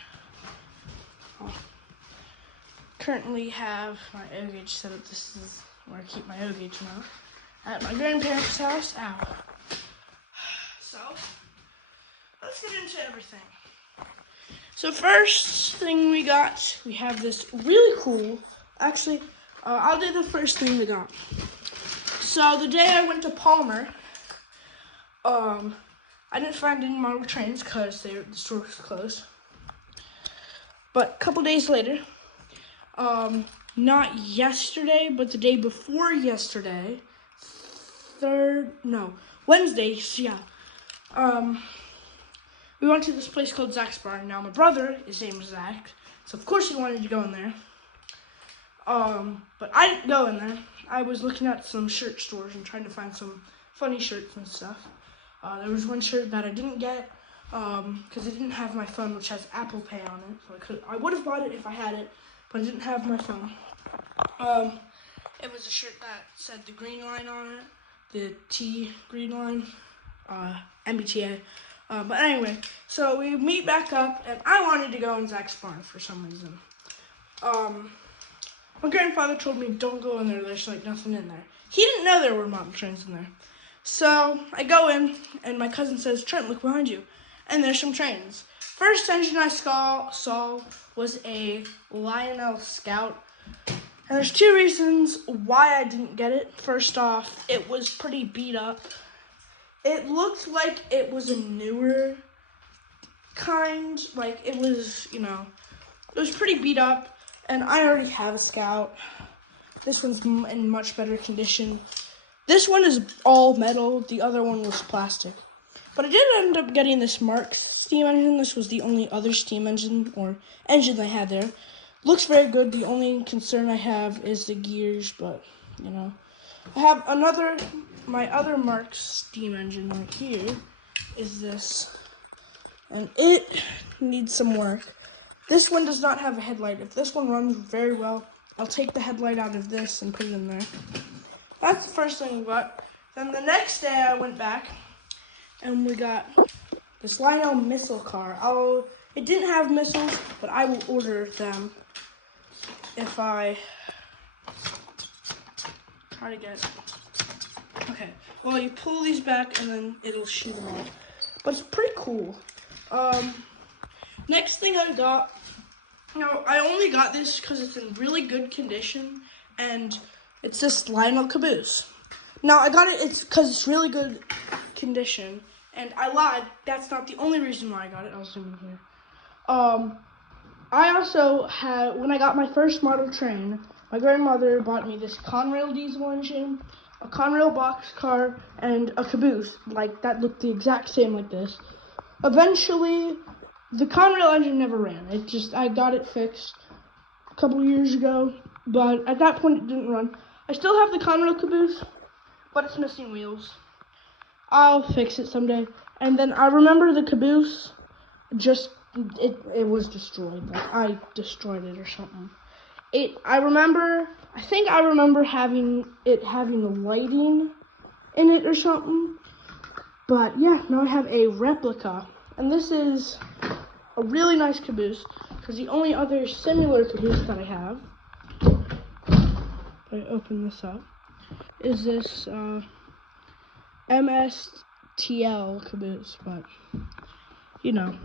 Currently have my O gauge set up. This is where I keep my O gauge now. At my grandparents' house. Ow. So, let's get into everything. So first thing we got, we have this really cool, actually, I'll do the first thing we got. So the day I went to Palmer, I didn't find any model trains because the store was closed. But a couple days later, not yesterday, but the day before yesterday, Wednesday, yeah. We went to this place called Zach's Barn. Now my brother, his name is Zach, so of course he wanted to go in there. But I didn't go in there. I was looking at some shirt stores and trying to find some funny shirts and stuff. There was one shirt that I didn't get because I didn't have my phone, which has Apple Pay on it. So I would have bought it if I had it, but I didn't have my phone. It was a shirt that said the green line on it, the T green line, MBTA. But anyway, so we meet back up, and I wanted to go in Zach's Barn for some reason. My grandfather told me, don't go in there, there's like nothing in there. He didn't know there were model trains in there. So I go in, and my cousin says, Trent, look behind you. And there's some trains. First engine I saw was a Lionel Scout. And there's two reasons why I didn't get it. First off, it was pretty beat up. It looked like it was a newer kind, like it was, it was pretty beat up, and I already have a Scout. This one's in much better condition. This one is all metal, the other one was plastic. But I did end up getting this Mark steam engine. This was the only other steam engine, or engine they had there. Looks very good. The only concern I have is the gears, but, I have my other Mark steam engine right here is this, and it needs some work. This one does not have a headlight. If this one runs very well, I'll take the headlight out of this and put it in there. That's the first thing we got. Then the next day I went back and we got this Lionel missile car. It didn't have missiles, but I will order them if I try to get it. Okay, well, you pull these back and then it'll shoot them off. But it's pretty cool. Next thing I got, I only got this because it's in really good condition, and it's this Lionel caboose. Now, I got it because it's really good condition, and I lied. That's not the only reason why I got it. I'll zoom in here. I also had, when I got my first model train, my grandmother bought me this Conrail diesel engine, a Conrail boxcar, and a caboose, like that looked the exact same like this. Eventually, the Conrail engine never ran. I got it fixed a couple years ago, but at that point it didn't run. I still have the Conrail caboose, but it's missing wheels. I'll fix it someday. And then I remember the caboose just, it was destroyed. Like, I destroyed it or something. I think I remember having the lighting in it or something. But yeah, now I have a replica. And this is a really nice caboose, because the only other similar caboose that I have, if I open this up, is this MSTL caboose, but you know.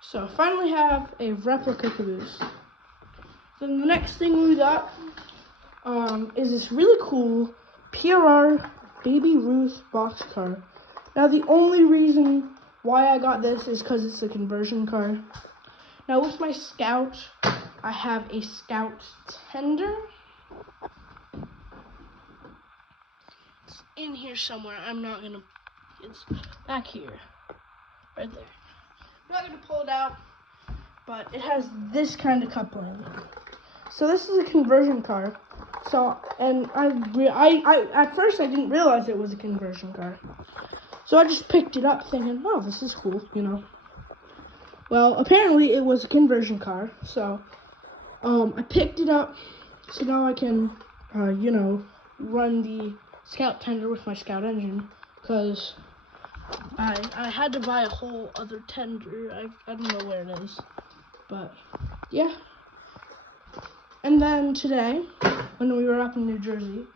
So I finally have a replica caboose. Then the next thing we got is this really cool PRR Baby Ruth boxcar. Now the only reason why I got this is because it's a conversion car. Now with my Scout, I have a Scout Tender. It's in here somewhere. It's back here, right there. I'm not gonna pull it out, but it has this kind of coupling. So this is a conversion car. So, and I at first I didn't realize it was a conversion car. So I just picked it up thinking, oh, this is cool, you know. Well, apparently it was a conversion car. So, I picked it up so now I can, you know, run the Scout Tender with my Scout engine, because I had to buy a whole other tender. I don't know where it is, but yeah. And then today, when we were up in New Jersey,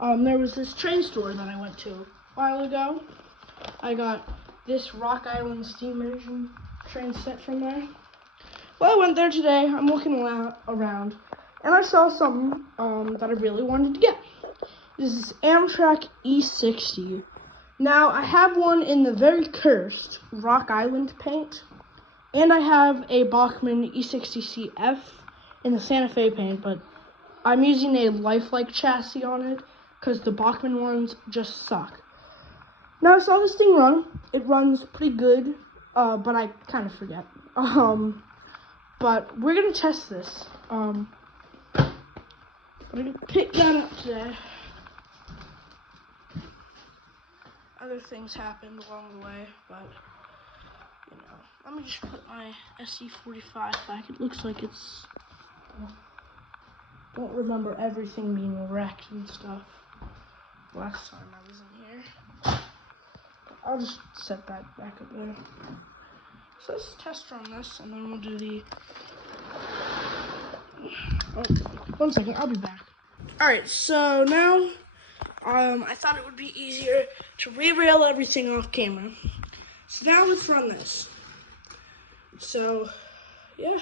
there was this train store that I went to a while ago. I got this Rock Island steam engine train set from there. Well, I went there today. I'm looking around, and I saw something that I really wanted to get. This is Amtrak E60. Now, I have one in the very cursed Rock Island paint, and I have a Bachmann E60CF in the Santa Fe paint, but I'm using a lifelike chassis on it because the Bachmann ones just suck. Now, I saw this thing run. It runs pretty good, but I kind of forget. But we're going to test this. I'm going to pick that up today. Other things happened along the way, but, you know. Let me just put my SE45 back. It looks like it's... don't remember everything being wrecked and stuff. Last time I was in here. I'll just set that back up there. So let's test run this, and then we'll do the... oh, 1 second, I'll be back. Alright, so now, I thought it would be easier to re-rail everything off camera. So now let's run this. So, yeah,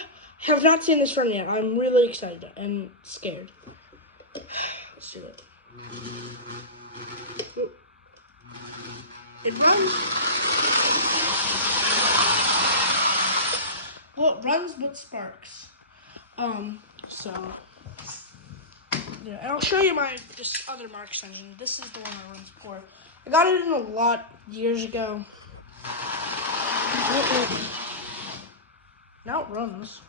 I have not seen this run yet. I'm really excited and scared. Let's do it. It runs. Well, it runs but sparks. So, yeah, and I'll show you my just other Marks engine. This is the one I runs before. I got it in a lot years ago. Now it runs.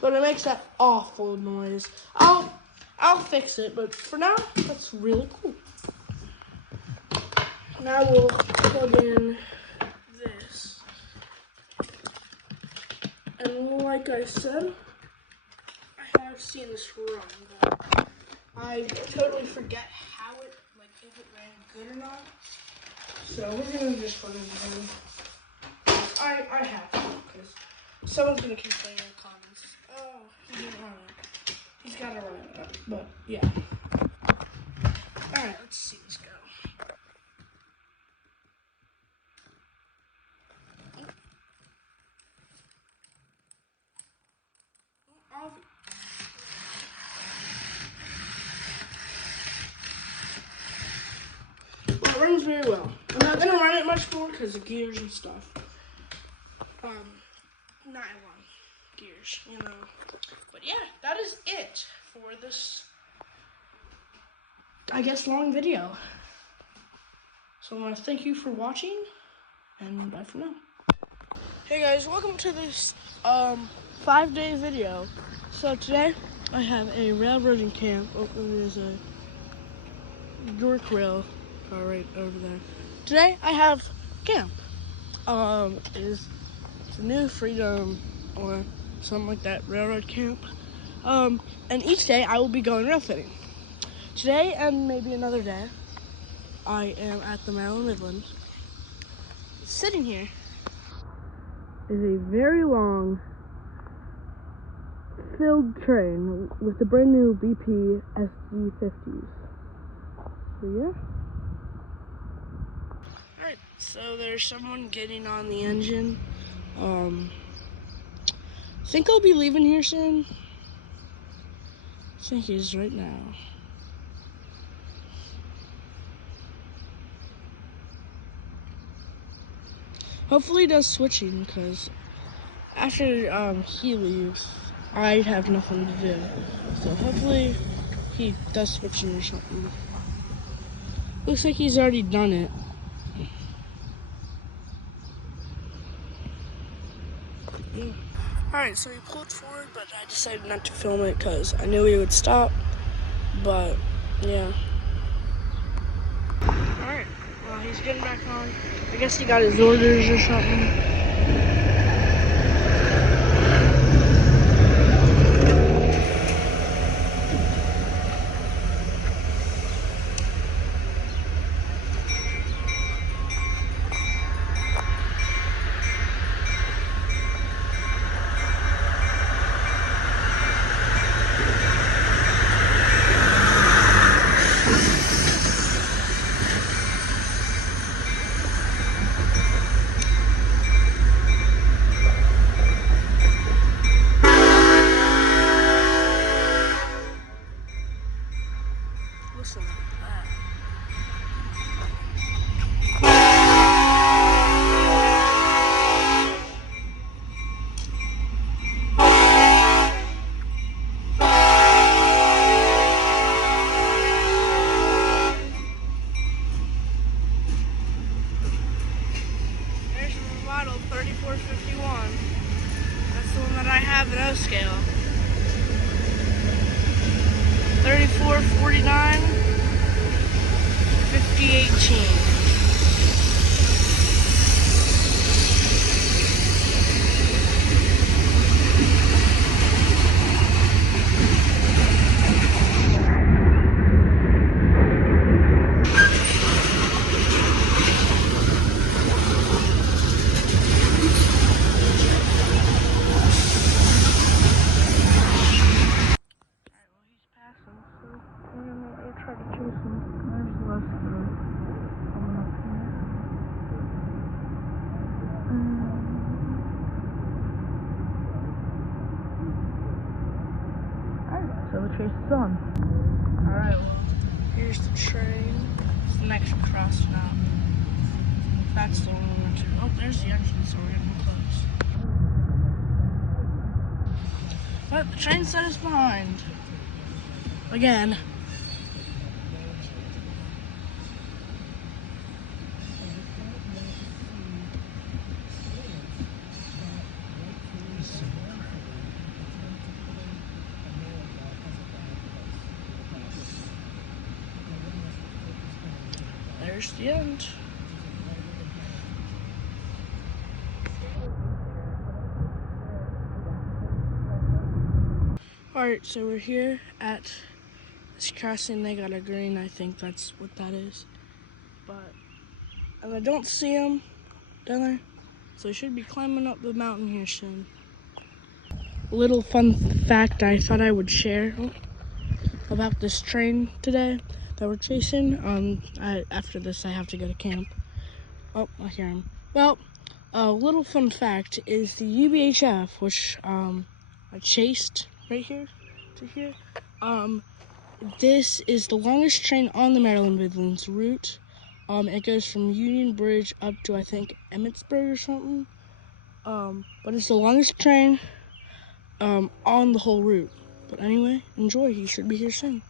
But it makes that awful noise. I'll fix it, but for now, that's really cool. Now we'll plug in this. And like I said, I have seen this run, but I totally forget how it, like, if it ran good or not. So we're gonna just run it again. I have to, because someone's gonna complain in the comments. Oh, he didn't run it. He's gotta run it, but yeah. Alright, let's see this go. Well, it runs very well. I'm not gonna run it much more because of gears and stuff. Nylon gears, you know. But yeah, that is it for this, I guess, long video. So I want to thank you for watching, and bye for now. Hey guys, welcome to this 5-day video. So today I have a railroading camp. Oh, there's a York rail car right over there. Today I have camp. It's a New Freedom or something like that, railroad camp. And each day I will be going rail fitting. Today and maybe another day, I am at the Maryland Midlands. Sitting here is a very long filled train with the brand new BP SD50s. So yeah. Alright, so there's someone getting on the engine. Think I'll be leaving here soon. I think he's right now. Hopefully he does switching, because after he leaves, I have nothing to do. So hopefully he does switching or something. Looks like he's already done it. Yeah. Alright, so he pulled forward, but I decided not to film it because I knew he would stop. But, yeah. Alright, well, he's getting back on. I guess he got his orders or something. Listen to that. There's the model 3451. That's the one that I have in O scale. 3449, 5018. Try to chase him. There's less coming up here. Alright, so the chase is on. Alright, well, here's the train. It's the next cross now. That's the one we went to. Oh, there's the engine, so we're getting close. But the train set us behind. Again. There's the end. Alright, so we're here at this crossing. They got a green, I think that's what that is. And I don't see him down there, so he should be climbing up the mountain here soon. A little fun fact I thought I would share about this train today that we're chasing. After this I have to go to camp. Oh, I hear him. Well, a little fun fact is the UBHF, which I chased right here to here. This is the longest train on the Maryland Midlands route. It goes from Union Bridge up to, I think, Emmitsburg or something. But it's the longest train on the whole route. But anyway, enjoy. He should be here soon.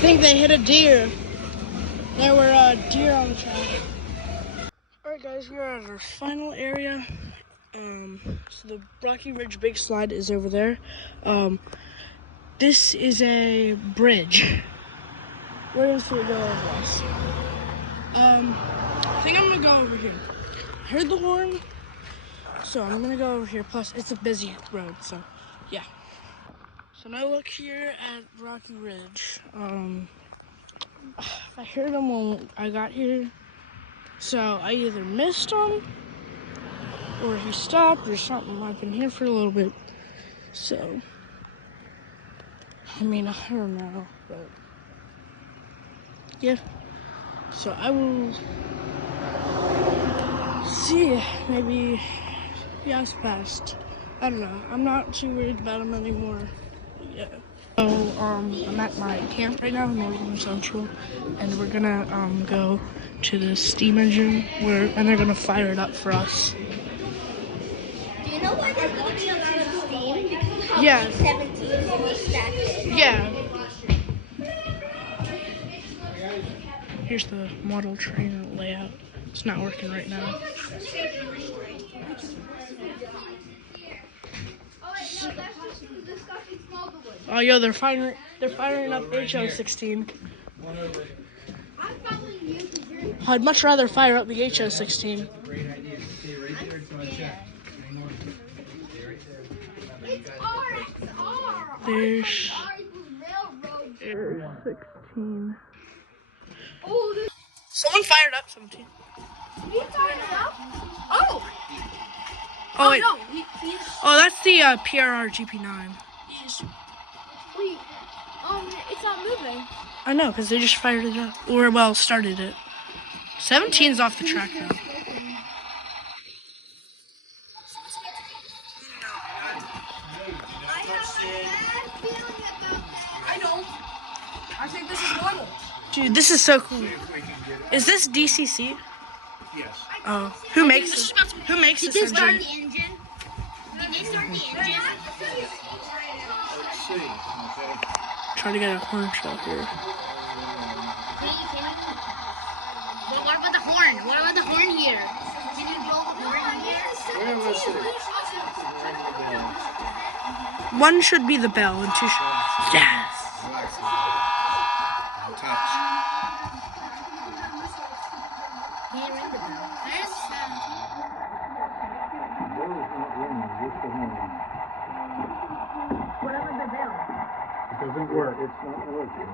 think they hit a deer. There were deer on the track. Alright guys, we're at our final area. So the Rocky Ridge Big Slide is over there. This is a bridge. We're just gonna go over this. I think I'm gonna go over here. I heard the horn, so I'm gonna go over here. Plus, it's a busy road, so yeah. So now look here at Rocky Ridge. I heard him when I got here, so I either missed him or he stopped or something. I've been here for a little bit, so I mean, I don't know, but yeah. So I will see, maybe he has passed. I don't know. I'm not too worried about him anymore. Yeah. So I'm at my camp right now, Northern Central, and we're gonna go to the steam engine and they're gonna fire it up for us. Do you know why there's going to be a lot of steam? Because how Yeah. 17 was stacked. Yeah. Here's the model train layout. It's not working right now. Oh, yo, they're firing up HO-16. I'd much rather fire up the HO-16. There's 16. Someone fired up 17. Oh wait. No, Oh, that's the PRR GP9. wait, it's not moving. I know, because they just fired it up. Or, well, started it. 17's off the track now. I know. I think this is normal. Dude, this is so cool. Is this DCC? Yes. Oh, who makes this? Who makes this engine? Start the engine. Did they start the engine? Let's see. Okay. Trying to get a horn shot here. But what about the horn? What about the horn here? Can you blow the horn here? Where was it? One should be the bell and two should... Yes! Relax. Don't touch. Can you ring the bell? What about the bell? It doesn't work. It's not working.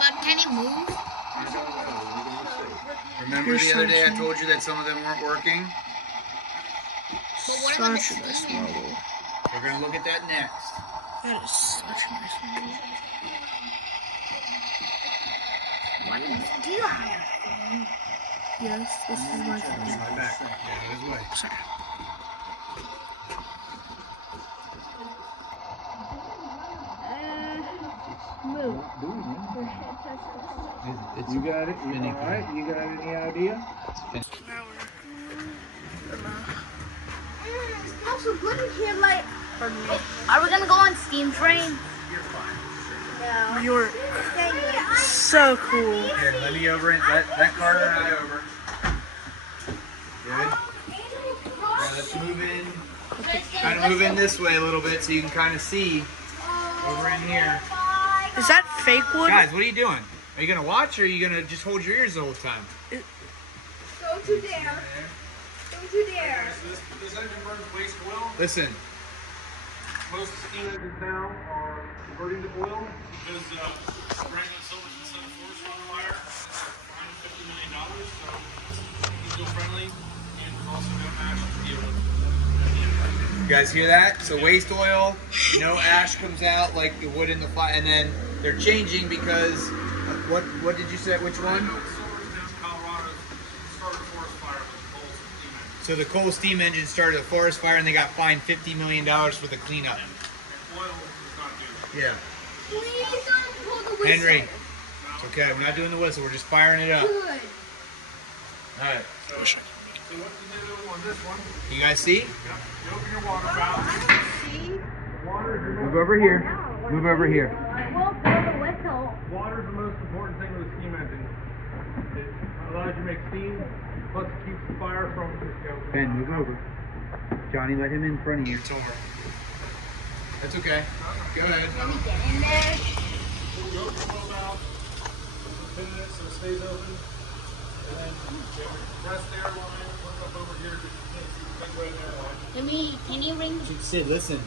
But can it move? Remember the other day I told you that some of them weren't working? But what about the Such a nice steam? model. We're going to look at that next. That is such a nice model. Do you have a phone? Yes, this is my phone. My back. Yeah, this way. Sorry. Move. You got it? You all right? You got any idea? Now It's also good in here, like. Are we gonna go on steam train? No. you're so cool. Here, let me over it. Let Carter and I over. Good. Yeah, let's move in. Kind of move in this way a little bit so you can kind of see over in here. Is that fake wood? Guys, what are you doing? Are you gonna watch or are you gonna just hold your ears the whole time? Don't you dare. Don't you dare. This engine burns waste oil. Listen, Most steam engines now are converting to oil because Franklin Silverson set a forest fire $150 million. So eco-friendly and also no ash to deal with. you guys hear that? So waste oil, no ash comes out like the wood in the fire, and then they're changing because what did you say? Which one? Silverton down in Colorado started a forest fire with coal steam engine. So the coal steam engine started a forest fire and they got fined $50 million for the cleanup. Oil does not do that. Yeah. Please don't pull the whistle. Henry, it's okay. We're not doing the whistle. We're just firing it up. Good. All right. So what you do on this one, You guys see? you open your water valve. See? Water Move over here. Move over here. We'll blow the whistle. Water is the most important thing with a steam engine. It allows you to make steam, plus it keeps the fire from Ben, move over. Johnny, let him in front of you. It's over. That's okay. Go ahead. Let me get in there. Go for the valve. Pin it so it stays open. And then you press the air line, look up over here, you can't see the big red air line. Can you ring? Sid, listen.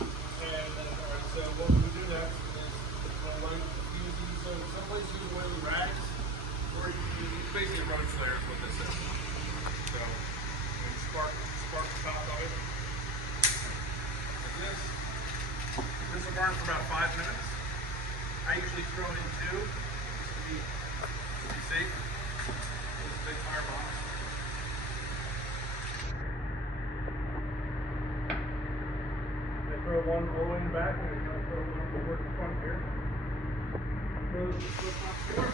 And then, alright, so what we do next is we'll light the fuses. So some places use oily rags, or you can use basically a road flare is what this is. So you spark the top of it. Like this. This will burn for about 5 minutes. I usually throw it in 2 just to be safe. This big firebox. I throw one all the way in the back and I throw one over the front here. Throw the slip up here.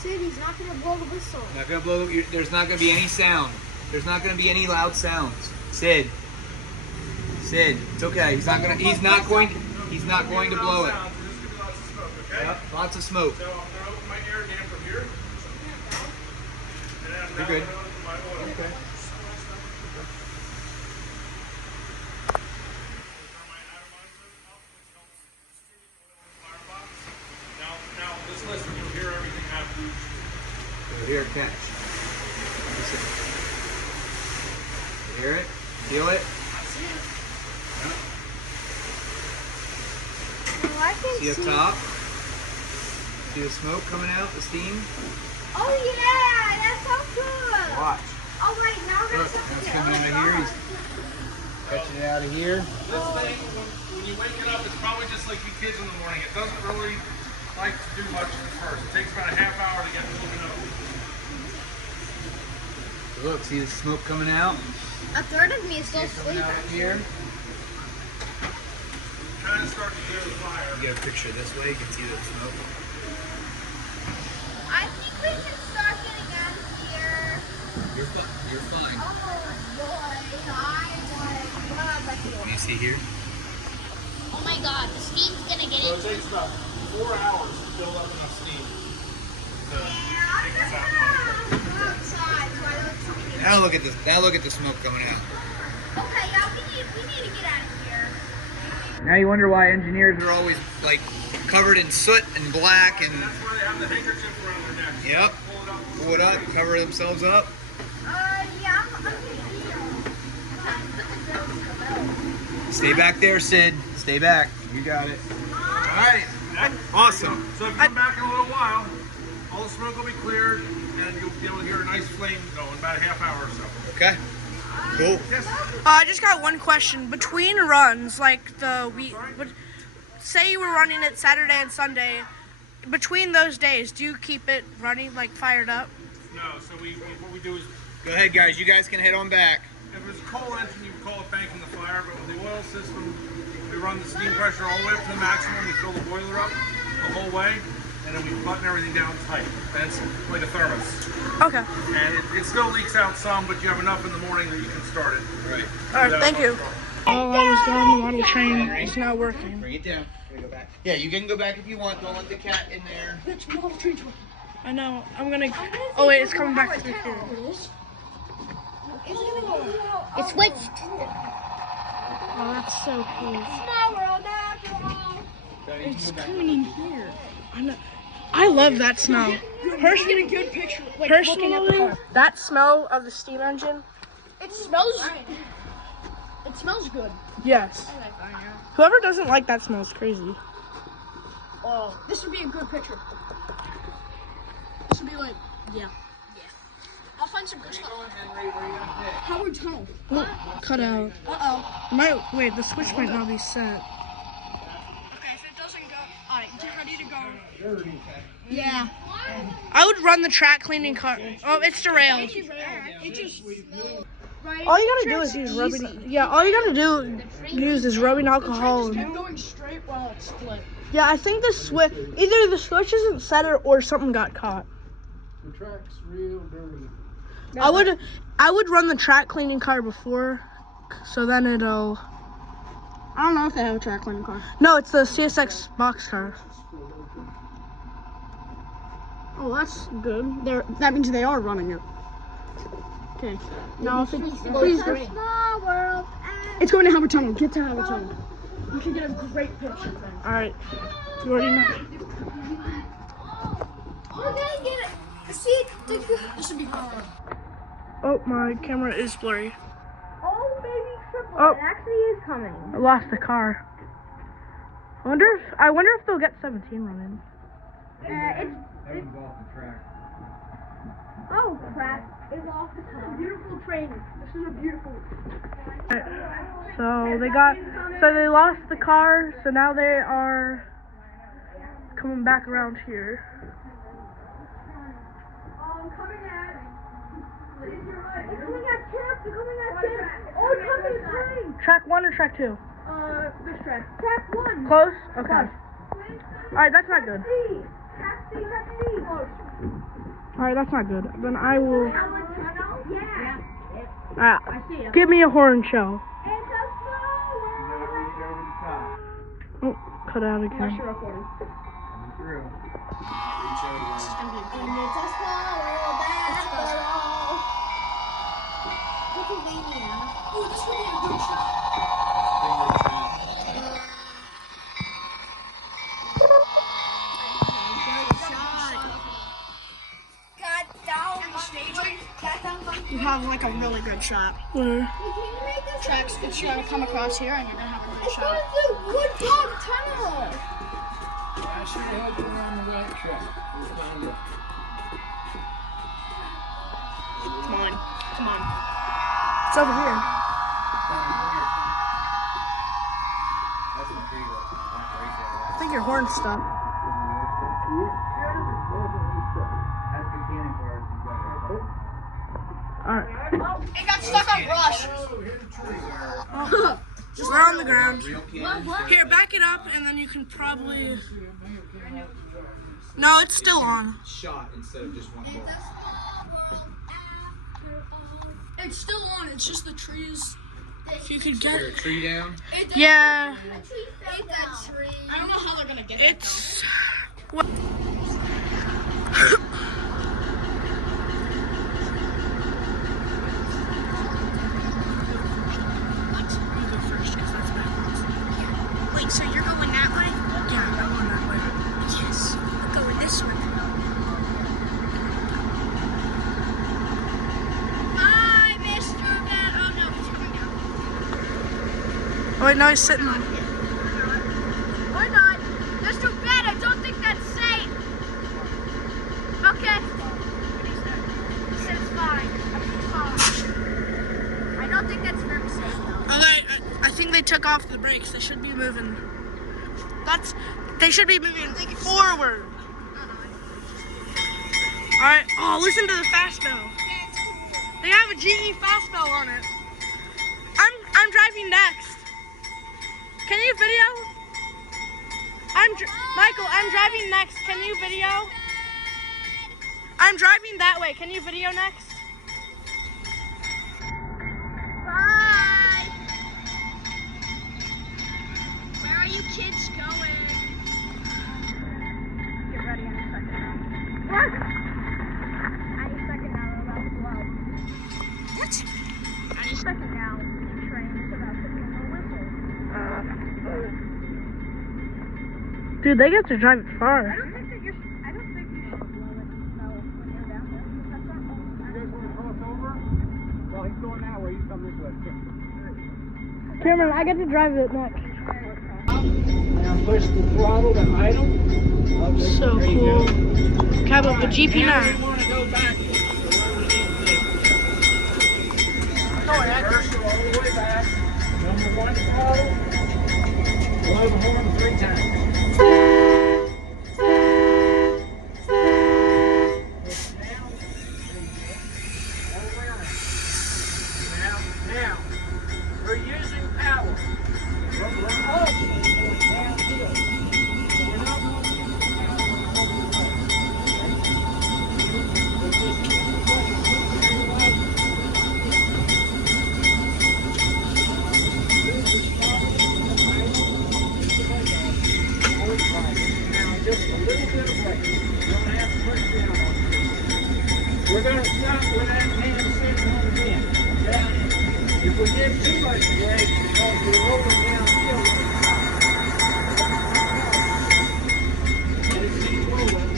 Sid, he's not gonna blow the whistle. Not gonna blow. There's not gonna be any sound. There's not gonna be any loud sounds. Sid. Sid, it's okay. He's not going to blow it. Yep, lots of smoke. So I'm going to open my air dam from here. You're good. Okay. Now just listen, you'll hear everything after you. You'll hear it catch. Listen. You hear it? Feel it? See up top? See the smoke coming out, the steam? Oh yeah, that sounds good. Watch. Oh wait, now we're Look, gonna it's coming into here. He's catching it out of here. This thing, when you wake it up, it's probably just like you kids in the morning. It doesn't really like to do much at first. It takes about a half hour to get moving up. Look, see the smoke coming out? A third of me is still Coming asleep. out of here. Trying to start to clear the fire. You get a picture this way, you can see the smoke. I think we should start getting out of here. You're fine. Oh boy, Can you see here? oh my god, the steam's gonna get So in. it takes about 4 hours to build up enough steam to take this out. Outside, so I don't see it. Now look at this. Now look at the smoke coming out. Okay, yeah, we need to get out of here. Now you wonder why engineers are always like covered in soot and black and That's where they have the handkerchief around their neck. yep. Pull it up, cover themselves up. Yeah, I'm gonna Stay back there, Sid. Stay back. You got it. All right. Awesome. So if you come back in a little while, all the smoke will be cleared and you'll be able to hear a nice flame going about a half hour or so. Okay. Cool. Yes. I just got one question. Between runs, like the week, say you were running it Saturday and Sunday, between those days, do you keep it running, like fired up? No, so what we do is, Go ahead, guys. You guys can head on back. if it was a coal engine, you would call it banking the fire, but with the oil system, we run the steam pressure all the way up to the maximum, we fill the boiler up the whole way, and then we button everything down tight. And it's like a thermos. Okay. And it still leaks out some, but you have enough in the morning that you can start it. Right. All right, thank you. While I was going, the model train is now working. Bring it down. Go back. Yeah, you can go back if you want. Don't let the cat in there. I know. I'm gonna. Oh wait, it's coming back through here. It switched. Oh, that's so cool. It's coming in here. I know. I love that smell. Personally, get a good picture. Personally, that smell of the steam engine. It smells good. Yes. Whoever doesn't like that smell is crazy. Oh, this would be a good picture. This would be like, yeah. I'll find some good stuff. Howard Tunnel. Oh, cut out. Wait, the switch might not be set. Okay, if it doesn't go, alright, get ready to go. Yeah. I would run the track cleaning car. Oh, it's derailed. It just, All you gotta do is use rubbing. Yeah, all you gotta use is rubbing alcohol. Kept going straight while it split. Yeah, I think the switch, either the switch isn't set or something got caught. The track's real dirty. I would run the track cleaning car before, so then it'll. I don't know if they have a track cleaning car. No, it's the CSX box car. Oh, that's good. That means they are running it. Okay. Now if it's please, Small world. it's going to Howard Tunnel. Get to Howard Tunnel. You can get a great picture thing. All right, you already know. We're gonna get it. See, This would be hard. Oh, my camera is blurry. oh baby triple. Oh. It actually is coming. I lost the car. I wonder if they'll get 17 running. It's That one's off the track. oh crap. It's off the car. Beautiful train. This is a beautiful. So they lost the car, so now they are coming back around here. Coming at. They're coming at Tip. They're coming at Tip. Oh, it's coming at train. Track 1 or track 2? This track. Track 1. Close? Okay. Alright, that's not good. Track C. Close. Alright, that's not good. Then I will. Howard Tunnel? Yeah. Alright, I see it. give me a horn show. It's a small world. Oh, cut out again. You're recording. Coming through. Reach over. And it's a small world after all. Pennsylvania. Oh, this would be a good shot. Got down. You have like a really good shot. Where? Tracks, it's gonna come across here, and you're gonna have a good It's shot. a good dog tunnel. I should have you around the right track. We found it. Come on, come on. It's over here. That's not pretty good. Not right there. I think your horn's stuck. That's the cannon for us. Alright. It got stuck on brush. We're on the ground. Real cannon. Here, back it up, and then you can probably. No, it's still on. Shot instead of just one ball. It's still on. It's just the trees. If you could Is there a get. tree down? Yeah, I don't know how they're gonna get it's. Wait, so you're going that way? Yeah, I'm going that way. Yes. I'm going this way. Hi, Mr. Bad. Oh no, he's coming down. Oh, wait, no, he's sitting on. Or not. Mr. Bad, I don't think that's safe. Okay. He said it's fine. It's fine. I don't think that's very safe though. Okay, I think they took off the brakes. They should be moving. They should be moving forward. Alright, oh, listen to the fast bell. They have a GE fast bell on it. I'm driving next. Can you video? Michael, I'm driving next. Can you video? I'm driving that way. Can you video next? Bye. Where are you kids going? Get ready in a second now. What? Any second now, we're about to blow. What? Any second now, the train is about to blow a whistle. Dude, they get to drive it far. I don't think you should blow it when you're down there. That's our own. You guys want to cross over? Well, he's going that way. You come this way. Cameron, I get to drive it next. Now push the throttle to idle. So cool. Cab up the GP9. You want to go back. Push it all the way back. Number 1 throttle. Blow the horn 3 times. Push down. All the way around. Now. just a little bit of weight. You're going to have to push down on it. We're going to stop with that hand sitting on the end. Okay? If we give too much weight, because we're over downhill, and it keeps rolling.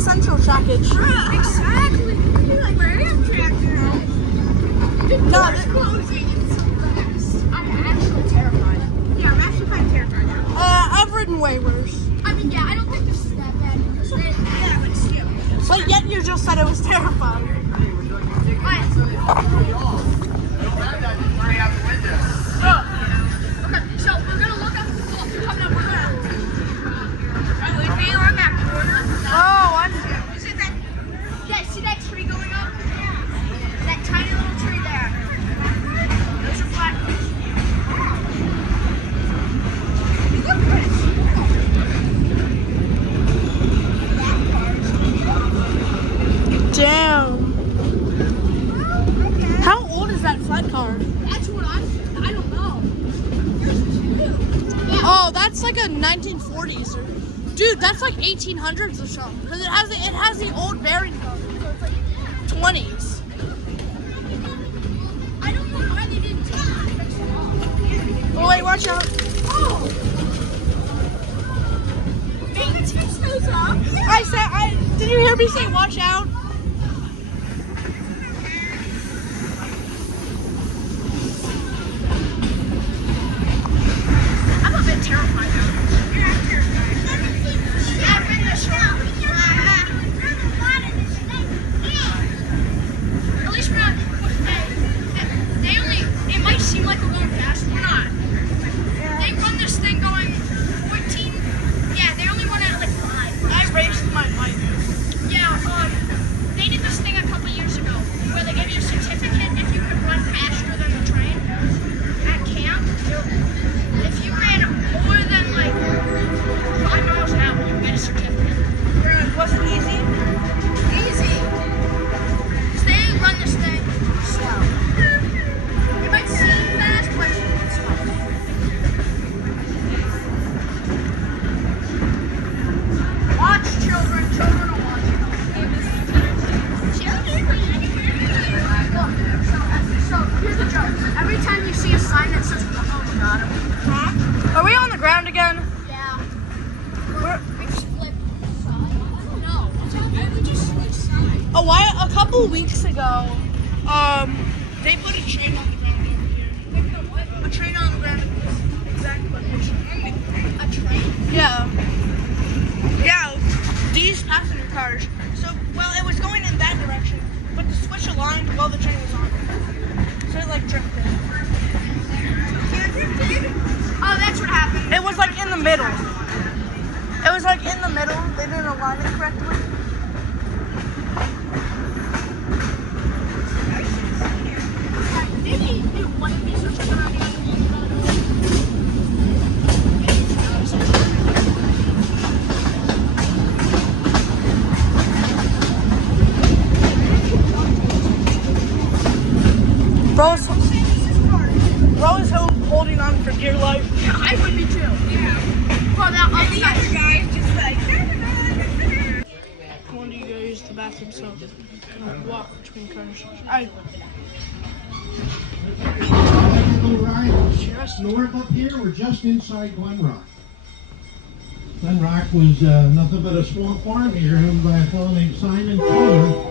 Central trackage. Exactly. Like where is tractor? No, Closing. It's so fast. I'm actually terrified. Yeah, I'm actually kind of terrified now. I've ridden way worse. I mean, yeah, I don't think this is that bad because yeah, but still. But yet you just said it was terrifying. Okay, so we're gonna look up. Coming up, we're gonna. We look at. Oh, I'm. Is it that? Yeah, see that tree going up? That tiny little tree there. Those are flatfish. Damn. How old is that flat car? That's what I don't know. Oh, that's like a 1940s. Dude, that's like 1800s or something. Because it has the old bearing gun. So it's like 20s. I don't know why they didn't fix it all. Oh wait, watch out. Oh! 1800s. Did you hear me say watch out? I'm a bit terrified now. At least we're not. It might seem like we're going fast. We're not. They run this thing going 14. Yeah, they only run at like 5. I raced my bike. Yeah, they did this thing a couple years ago where they give you a certificate if you could run faster than the train at camp. If you ran more than like 5 miles an hour, you get a certificate. Was it easy? Easy. 'Cause they run this thing slow. It might seem fast, but it's slow. Watch children. Children are watching. So here's the joke. Every time you see a sign that says, oh my god, Are we on the ground again? yeah. We're, We just flipped. No. We just flipped sign. a couple weeks ago, they put a train on the ground over here. A train on the ground in this exact location. A train? Yeah. Yeah, these passenger cars. So, well, it was going in that direction, but the switch aligned while the train was on. So it like drifted. Oh, that's what happened. It was like in the middle. It was like in the middle. They didn't align it correctly. Maybe it wouldn't be such a good idea. Bro is holding on for dear life. Yeah, I would be too. Yeah. Well, now I'm the other guy just like. One of you go use the bathroom, so I'm gonna walk between cars. Just north up here, we're just inside Glen Rock. Glen Rock was nothing but a small farm here owned by a fellow named Simon Kohler.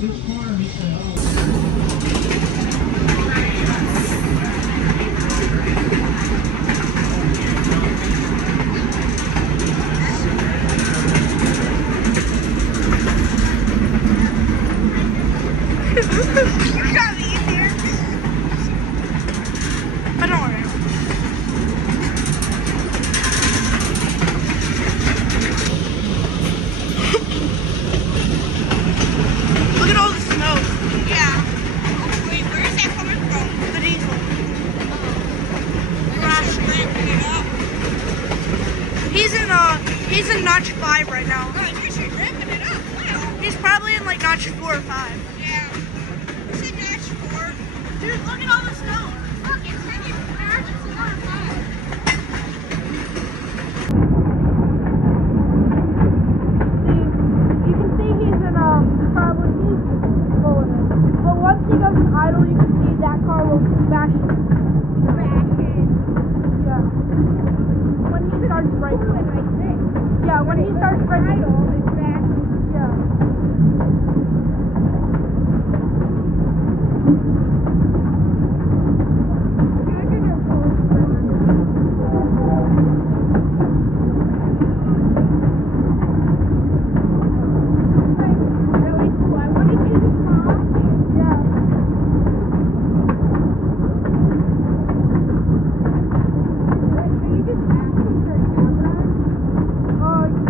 This farm, he said, oh. But don't worry. Look at all the snow. Yeah. Wait, where is that coming from? The diesel. He's in notch 5 right now. Oh, you're ripping it up. Wow. He's probably in like notch 4 or 5. Yeah. Is it notch 4? Dude, look at all the snow. Look, it's not even emergency number 5. You can see he's in probably he's full of it. But once he goes in idle, you can see that car will bash it. Yeah. When he starts braking. Yeah, when he starts braking. Yeah.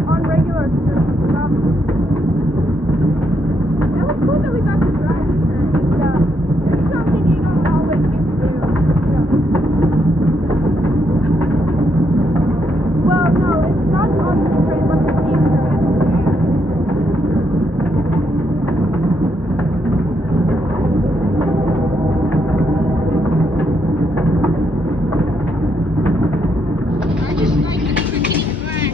On regular it was cool that we got to drive. Yeah. It's something you don't always get to do. Yeah. Well, no, it's not on the train, but the team train. I just like the cricket flag.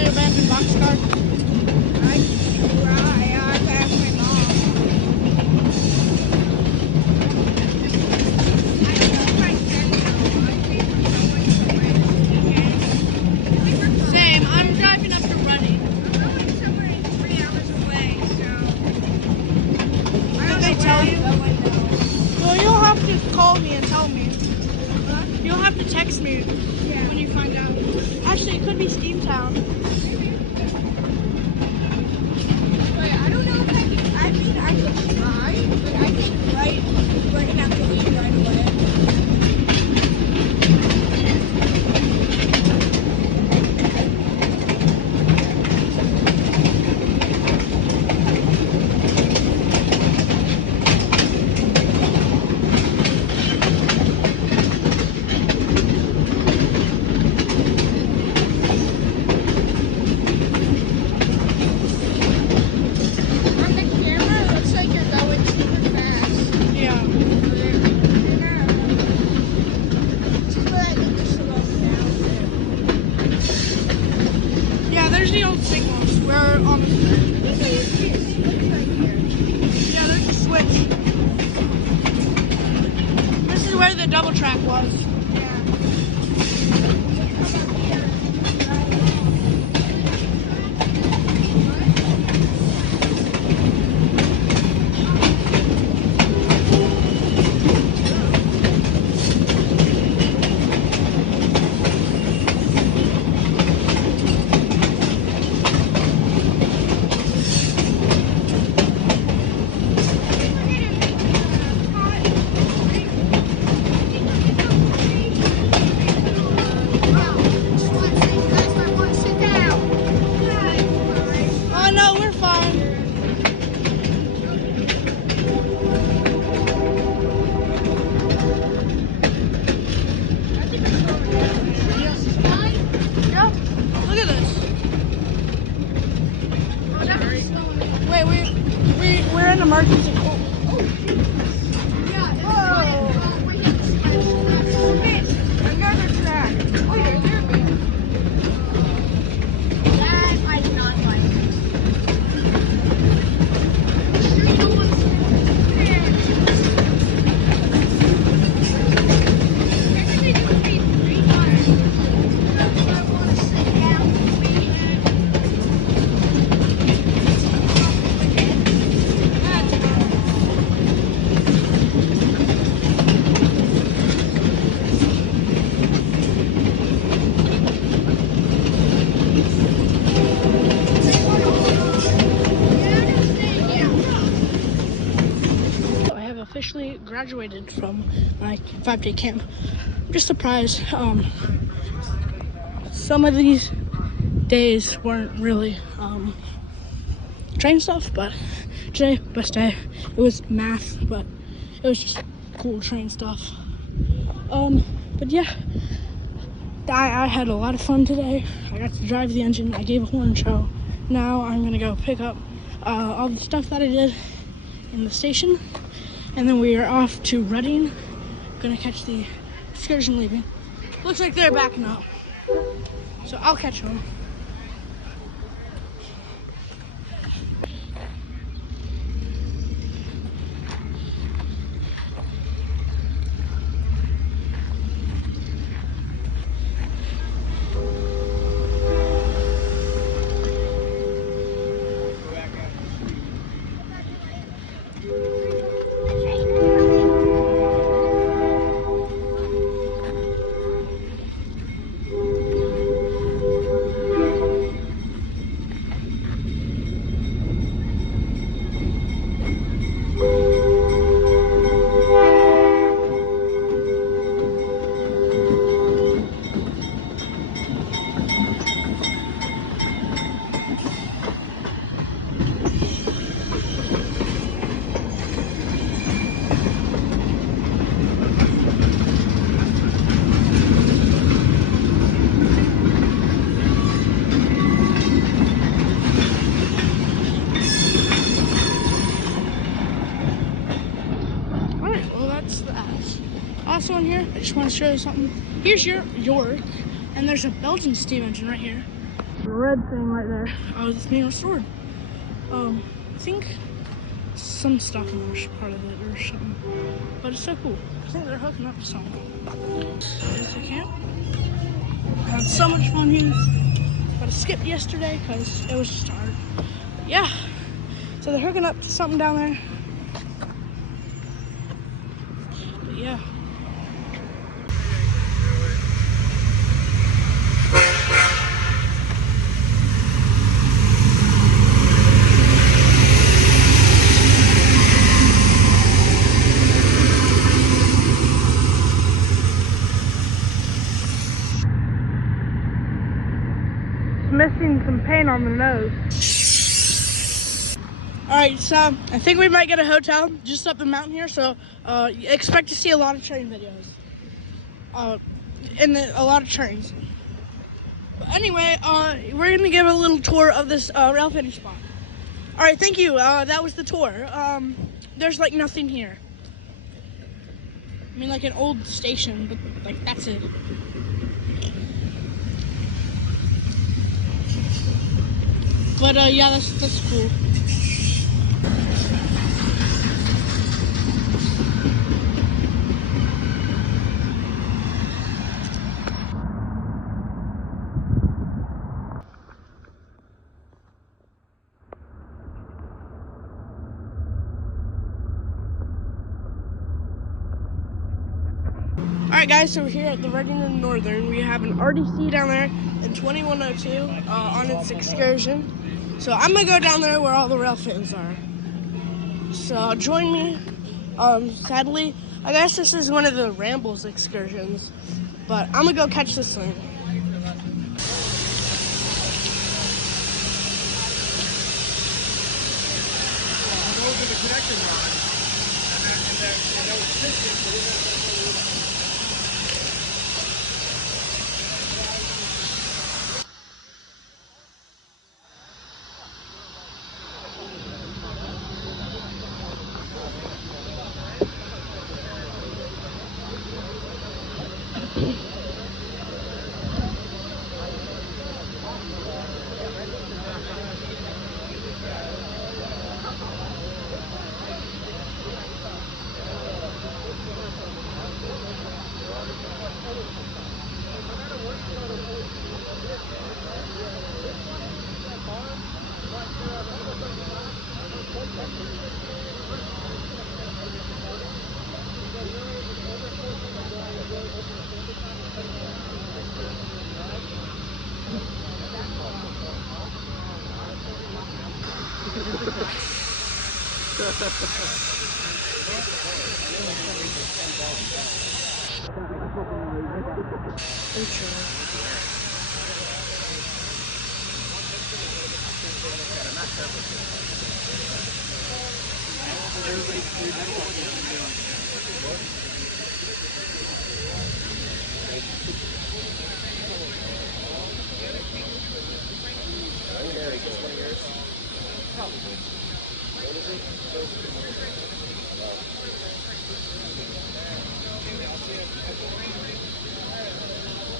the abandoned boxcar? I asked my mom. I don't know if I can now. Same. I'm driving up to Reading. I'm going somewhere 3 hours away, so. Did they tell you? Well, you'll have to call me and tell me. You'll have to text me when you find out. Actually, it could be Steamtown. Wait, I don't know if I can. I mean, I can try, but I think we're gonna have to leave right away. On the camera, it looks like you're going super fast. Yeah. Yeah, there's the old signals. We're on the... Yeah, there's a switch. This is where the double track was. Oh no, we're fine. Yeah, look at this. Wait, we're in emergency. I have officially graduated from my 5-day camp. I'm just surprised. Some of these days weren't really train stuff, but today, best day. It was math, but it was just cool train stuff. But yeah, I had a lot of fun today. I got to drive the engine. I gave a horn show. Now I'm gonna go pick up all the stuff that I did in the station, and then we are off to Reading. Gonna catch the excursion leaving. Looks like they're backing up, so I'll catch them. Also on here, I just want to show you something. Here's your York, and there's a Belgian steam engine right here. red thing right there. It's being restored. I think some stocking was part of it or something. But it's so cool. I think they're hooking up to something. There's the camp. I had so much fun here. But I skipped yesterday because it was just hard. But yeah. So they're hooking up to something down there. But yeah. Missing some paint on the nose. Alright, so I think we might get a hotel just up the mountain here, so expect to see a lot of train videos. And a lot of trains. But anyway, we're gonna give a little tour of this rail finish spot. Alright, thank you. That was the tour. There's like nothing here. I mean, like an old station, but like that's it. But yeah, that's cool. Alright guys, so we're here at the Reading Northern. We have an RDC down there in 2102 on its excursion. So I'm gonna go down there where all the rail fans are. So join me. Sadly, I guess this is one of the Rambles excursions, but I'm gonna go catch this thing. Those are the connecting rods. And those systems.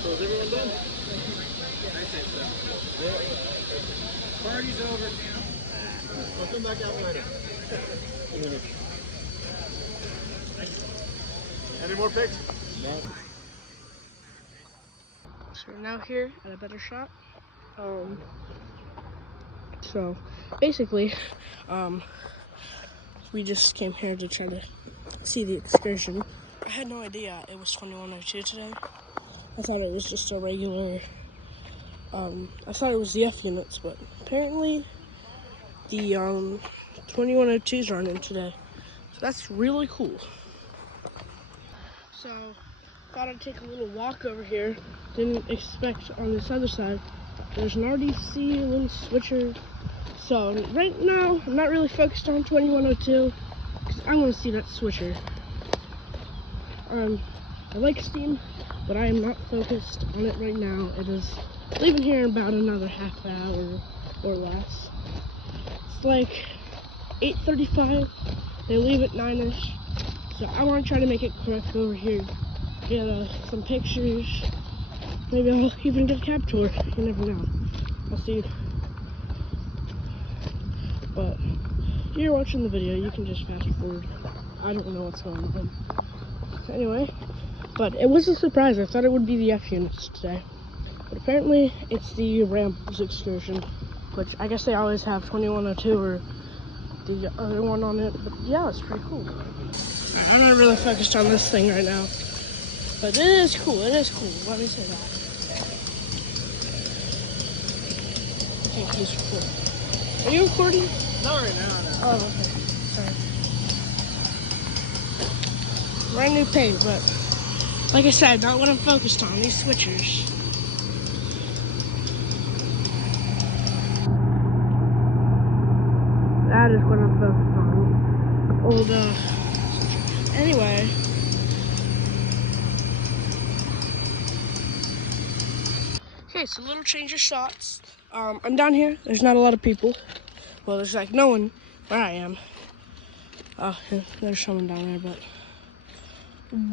So is everyone done? I think so. Yeah. Party's over. I'll come back out later. Any more pics? No. So we're now here at a better shot. So basically, we just came here to try to see the excursion. I had no idea it was 2102 today. I thought it was just a regular, I thought it was the F units, but apparently the 2102s aren't in today. So that's really cool. So thought I'd take a little walk over here. Didn't expect on this other side there's an RDC, a little switcher. So right now I'm not really focused on 2102 because I want to see that switcher. I like Steam, but I am not focused on it right now. It is leaving here in about another half hour or less. It's like 8:35. They leave at 9ish. So I want to try to make it quick over here. Get some pictures. Maybe I'll even get a cab tour. You never know. I'll see. But if you're watching the video, you can just fast forward. I don't know what's going on. Anyway, but it was a surprise. I thought it would be the F units today. But apparently, it's the Rambles excursion, which I guess they always have 2102 or the other one on it. But yeah, it's pretty cool. Right, I'm not really focused on this thing right now. But it is cool. It is cool. Let me say that. I think he's recording. Are you recording? Not right now, no. Oh, okay. Sorry. Brand new paint, but like I said, not what I'm focused on. These switchers. That is what I'm focused on. Old, anyway. Okay, so little change of shots. I'm down here. There's not a lot of people. Well, there's like no one where I am. Oh, yeah, there's someone down there, but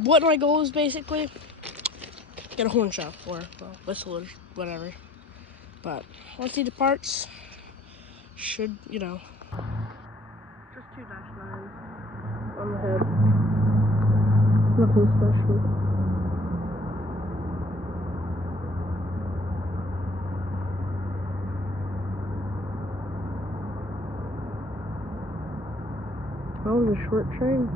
what my goal is basically get a horn shot or whistle or whatever. But once he departs, should, you know, just 2-9 on the head. Nothing special. Oh, the short train.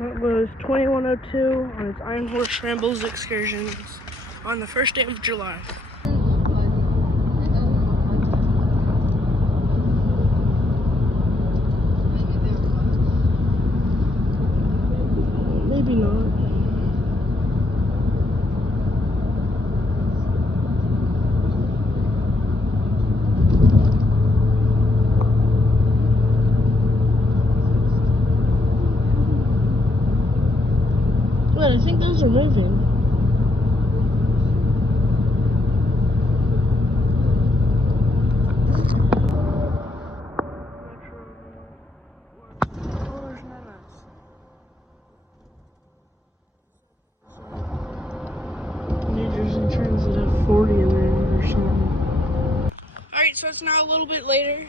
It was 2102 on its Iron Horse Rambles excursions on the first day of July. Maybe not. But I think those are moving. New Jersey Transit at 40 in there or something. Alright Alright, so it's now a little bit later.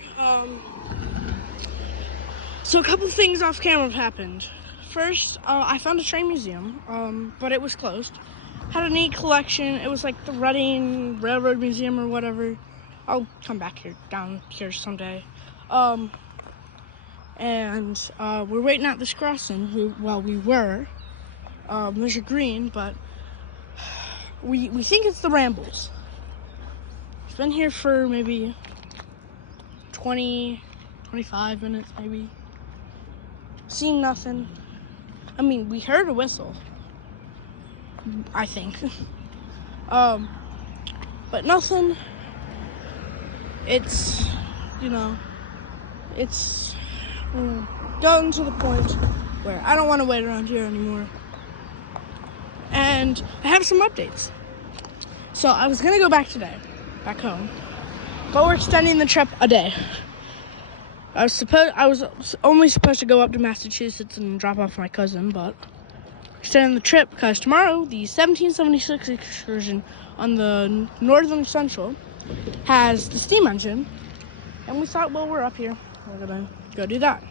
So a couple things off camera have happened. First, I found a train museum, but it was closed. Had a neat collection. It was like the Reading Railroad Museum or whatever. I'll come back here, down here someday. And we're waiting at this crossing. We were. There's a green, but we think it's the Rambles. It's been here for maybe 20, 25 minutes, maybe. Seen nothing. I mean, we heard a whistle, I think. But nothing. It's, it's gotten to the point where I don't want to wait around here anymore. And I have some updates. So I was gonna go back today, back home, but we're extending the trip a day. I was only supposed to go up to Massachusetts and drop off my cousin, but extending the trip because tomorrow the 1776 excursion on the Northern Central has the steam engine, and we thought, well, we're up here, we're gonna go do that.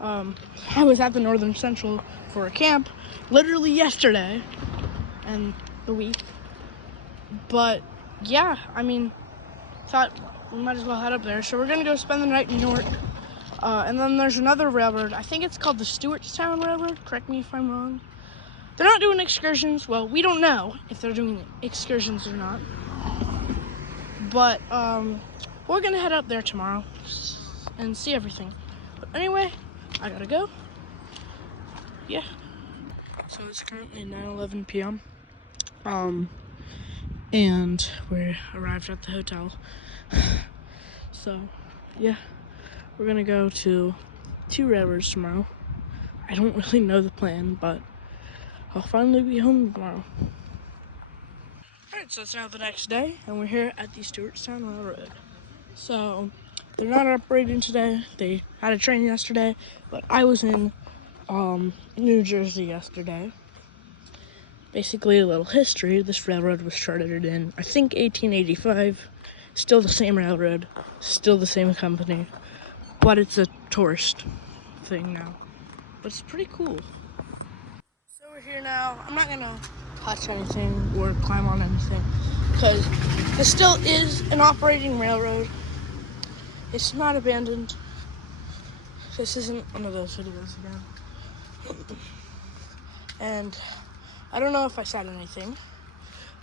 I was at the Northern Central for a camp literally yesterday and the week, but yeah, I mean, thought we might as well head up there. So we're gonna go spend the night in New York, and then there's another railroad. I think it's called the Stewartstown Railroad. Correct me if I'm wrong. They're not doing excursions. Well, we don't know if they're doing excursions or not. But we're gonna head up there tomorrow and see everything. But anyway, I gotta go. Yeah. So it's currently 9:11 p.m. And we arrived at the hotel. So, yeah, we're gonna go to 2 railroads tomorrow. I don't really know the plan, but I'll finally be home tomorrow. Alright, so it's now the next day, and we're here at the Stewartstown Railroad. So, they're not operating today. They had a train yesterday, but I was in New Jersey yesterday. Basically, a little history. This railroad was chartered in, I think, 1885. Still the same railroad, still the same company, but it's a tourist thing now. But it's pretty cool. So we're here now. I'm not gonna touch anything or climb on anything because this still is an operating railroad. It's not abandoned. This isn't one of those videos again. And I don't know if I said anything,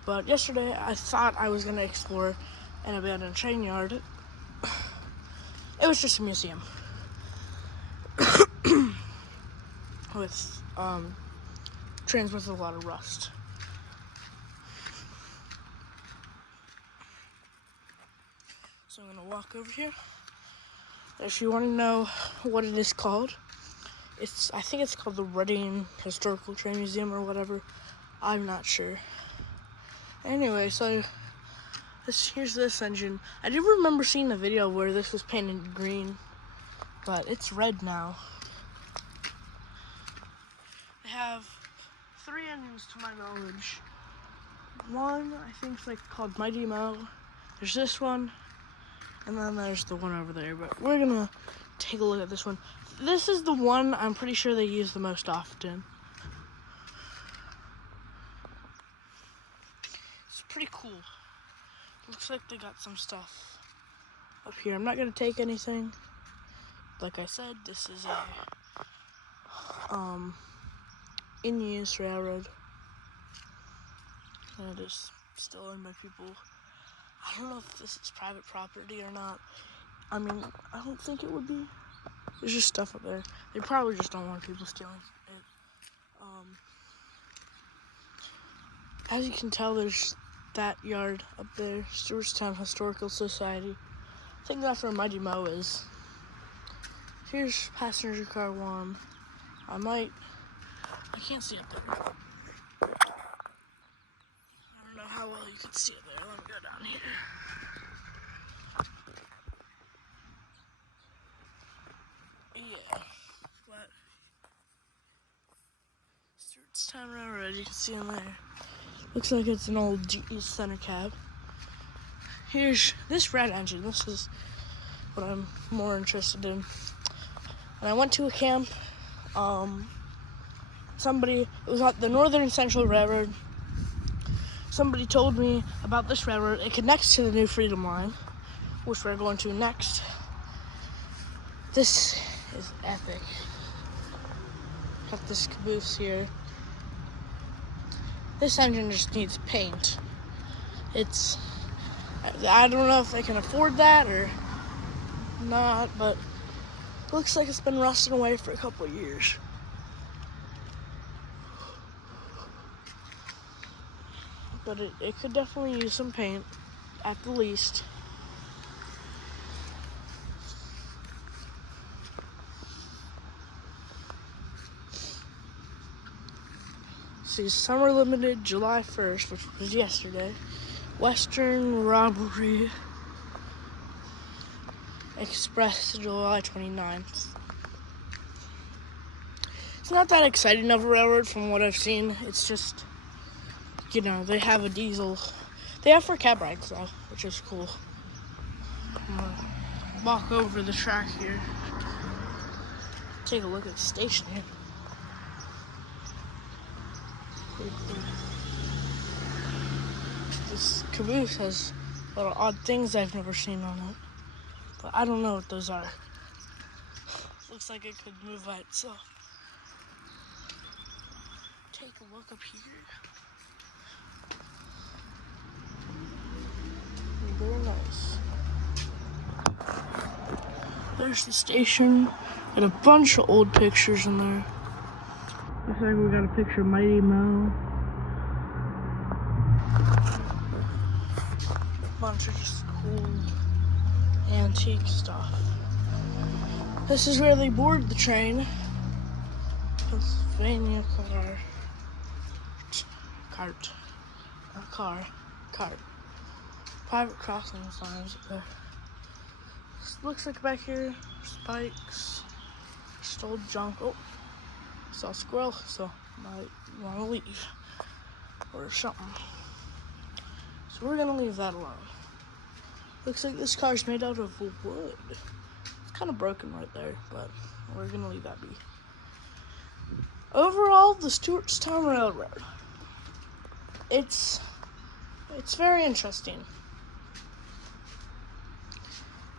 but yesterday I thought I was gonna explore an abandoned train yard. It was just a museum with trains with a lot of rust. So I'm gonna walk over here. If you want to know what it is called, I think it's called the Reading Historical Train Museum or whatever. I'm not sure. Anyway, so here's this engine. I do remember seeing a video where this was painted green, but it's red now. They have 3 engines to my knowledge. One, I think, is like called Mighty Mo. There's this one, and then there's the one over there. But we're gonna take a look at this one. This is the one I'm pretty sure they use the most often. It's pretty cool. Looks like they got some stuff up here. I'm not gonna take anything. Like I said, this is a in-use railroad, and it is still owned by people. I don't know if this is private property or not. I mean, I don't think it would be. There's just stuff up there. They probably just don't want people stealing it. As you can tell, there's that yard up there, Stewartstown Historical Society. I think that's where Mighty Mo is. Here's passenger car 1. I can't see up there. I don't know how well you can see it there. Let me go down here. Yeah, but Stewartstown Railroad, you can see in there. Looks like it's an old GE Center cab. here's this red engine. This is what I'm more interested in. And I went to a camp. It was at the Northern Central Railroad. Somebody told me about this railroad. It connects to the New Freedom Line, which we're going to next. This is epic. Got this caboose here. This engine just needs paint. I don't know if they can afford that or not, but it looks like it's been rusting away for a couple of years. But it could definitely use some paint, at the least. See, Summer Limited, July 1st, which was yesterday. Western Robbery Express, July 29th. It's not that exciting of a railroad from what I've seen. It's just, you know, they have a diesel. They have for cab rides though, which is cool. I'm gonna walk over the track here. Take a look at the station here. Pretty cool. This caboose has a lot of odd things I've never seen on it. But I don't know what those are. Looks like it could move by itself. Take a look up here. Very nice. There's the station. Got a bunch of old pictures in there. Looks like we got a picture of Mighty Mo. A bunch of just cool antique stuff. This is where they board the train. Pennsylvania cart. Private crossing signs up there. Looks like back here, spikes, just old junk. Oh, saw a squirrel, so might want to leave or something. So we're gonna leave that alone. Looks like this car's made out of wood. It's kind of broken right there, but we're gonna leave that be. Overall, the Stewartstown Railroad. It's very interesting.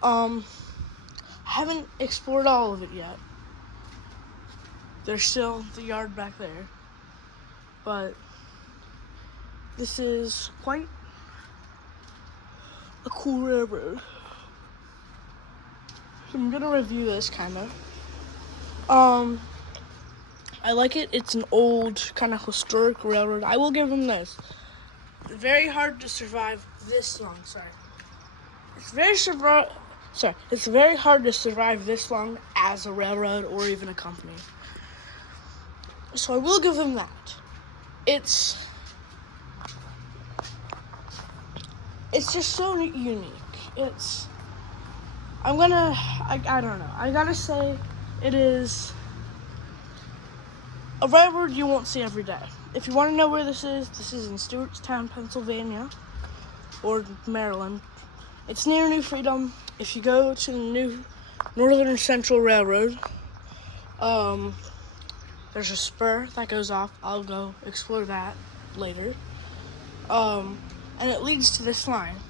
I haven't explored all of it yet. There's still the yard back there. But this is quite a cool railroad. So I'm gonna review this kinda. I like it. It's an old, kind of historic railroad. I will give them this. Very hard to survive this long, It's very hard to survive this long as a railroad or even a company. So I will give them that. It's just so unique. I don't know. I gotta say, it is a railroad you won't see every day. If you want to know where this is in Stewartstown, Pennsylvania, or Maryland. It's near New Freedom. If you go to the New Northern Central Railroad, there's a spur that goes off. I'll go explore that later. And it leads to this line.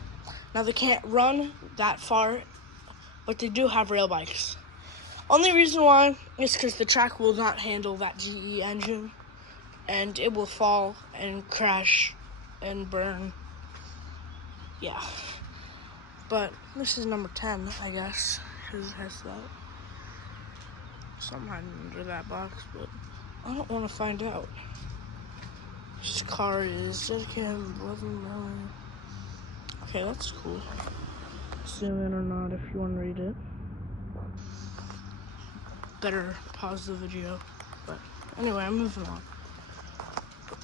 Now they can't run that far, but they do have rail bikes. Only reason why is because the track will not handle that GE engine, and it will fall and crash and burn. Yeah. But this is number 10, I guess, because it has that. Something hiding under that box, but I don't want to find out. This car is dedicated 11 million. Okay, that's cool. Zoom in or not if you want to read it. Better pause the video. But anyway, I'm moving on.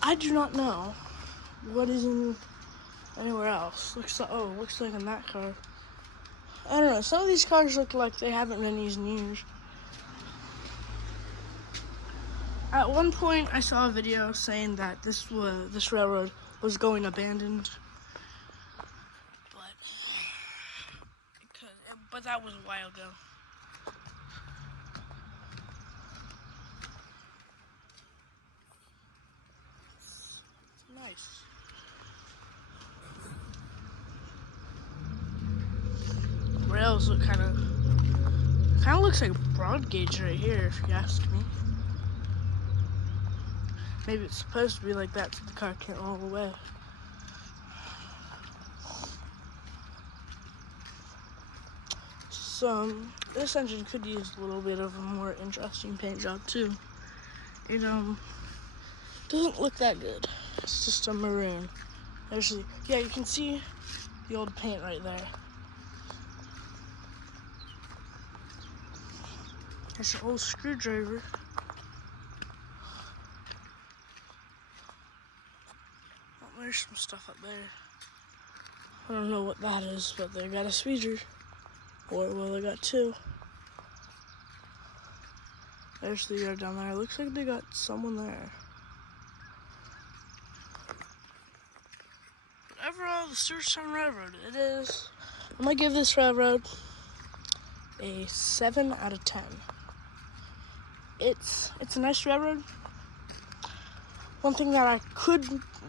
I do not know what is in anywhere else. Looks like in that car. I don't know. Some of these cars look like they haven't been used in years. At one point, I saw a video saying that this railroad was going abandoned, but but that was a while ago. It's nice. Rails look kind of looks like broad gauge right here, if you ask me. Maybe it's supposed to be like that so the car can't roll away. So this engine could use a little bit of a more interesting paint job too. It doesn't look that good. It's just a maroon. Actually, yeah, you can see the old paint right there. There's an old screwdriver. Oh, there's some stuff up there. I don't know what that is, but they got a speeder. Or, well, they got two. There's the yard down there. Looks like they got someone there. But overall, the Stewartstown Railroad, it is. I'm gonna give this railroad a 7 out of 10. It's a nice railroad. One thing that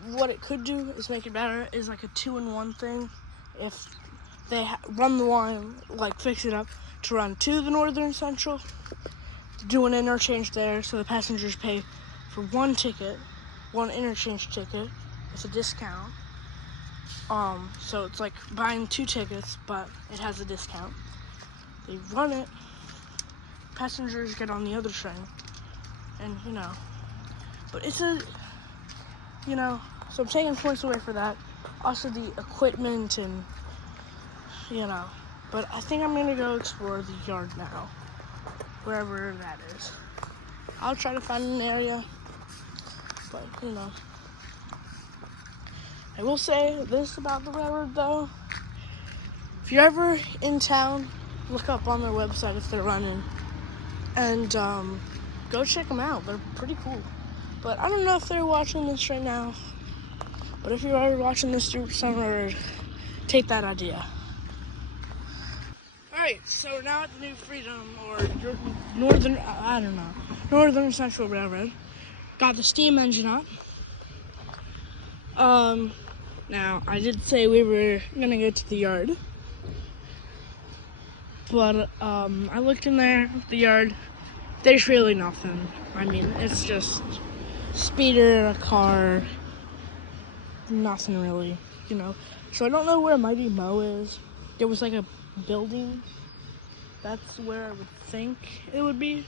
what it could do is make it better is like a 2-in-1 thing. If they run the line, like fix it up to run to the Northern Central, do an interchange there so the passengers pay for one ticket, one interchange ticket with a discount. So it's like buying 2 tickets, but it has a discount. They run it, passengers get on the other train, and but it's so I'm taking points away for that. Also the equipment and but I think I'm gonna go explore the yard now, wherever that is. I'll try to find an area, but I will say this about the railroad though. If you're ever in town, look up on their website if they're running, and go check them out. They're pretty cool. But I don't know if they're watching this right now, but if you're ever watching this through Railroad, take that idea. Alright, so we're now at the New Freedom, or Northern Central Railroad. Got the steam engine up. Now, I did say we were gonna go to the yard, but I looked in there, the yard, there's really nothing. I mean, it's just speeder, a car, nothing really, So I don't know where Mighty Mo is. There was like a building. That's where I would think it would be.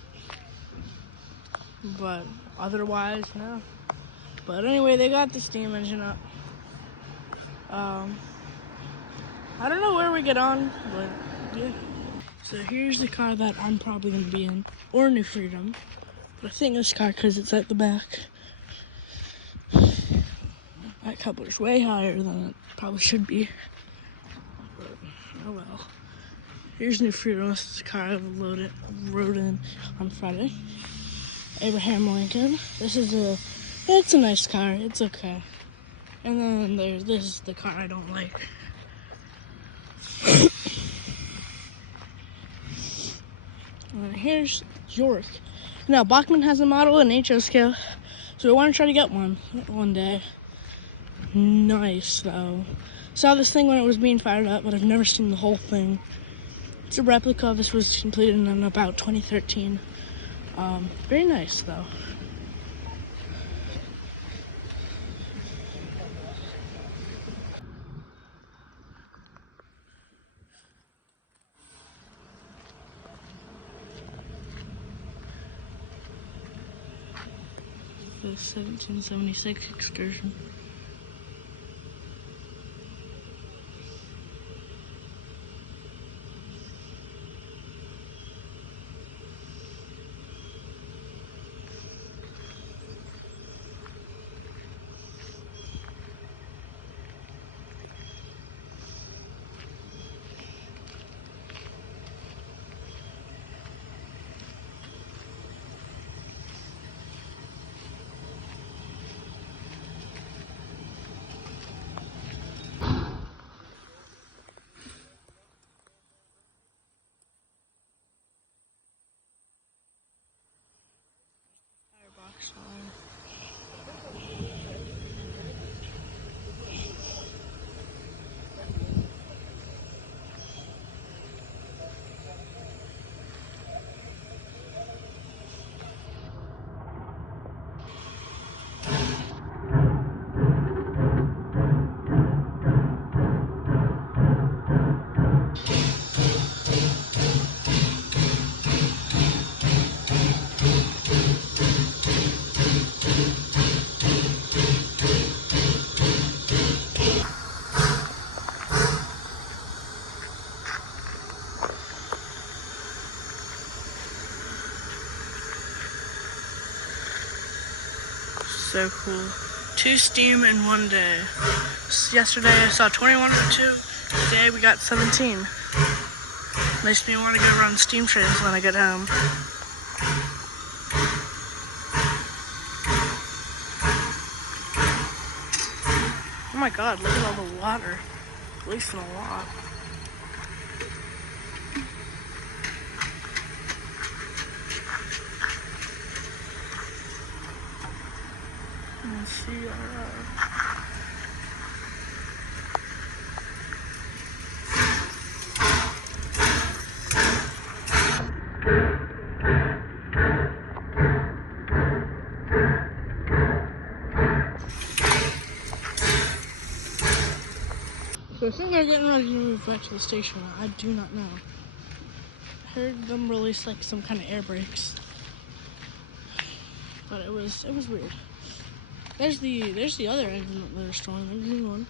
But otherwise, no. But anyway, they got the steam engine up. I don't know where we get on, but yeah. So here's the car that I'm probably going to be in, or New Freedom. But I think this car, because it's at the back. That coupler's way higher than it probably should be. But, oh well. Here's New Freedom. This is the car I rode in on Friday. Abraham Lincoln. It's a nice car. It's okay. And then this is the car I don't like. And then here's York. Now, Bachmann has a model in HO scale, so we want to try to get one day. Nice, though. Saw this thing when it was being fired up, but I've never seen the whole thing. It's a replica. This was completed in about 2013. Very nice, though. The 1776 excursion. So cool. 2 steam in one day. Yesterday I saw 2102. Today we got 17. Makes me want to go run steam trains when I get home. Oh my god, look at all the water. Wasting a lot. Let's see, So I think they're getting ready to move back to the station. I do not know. I heard them release like some kind of air brakes, but it was weird. There's the other engine that they're destroying, the green one.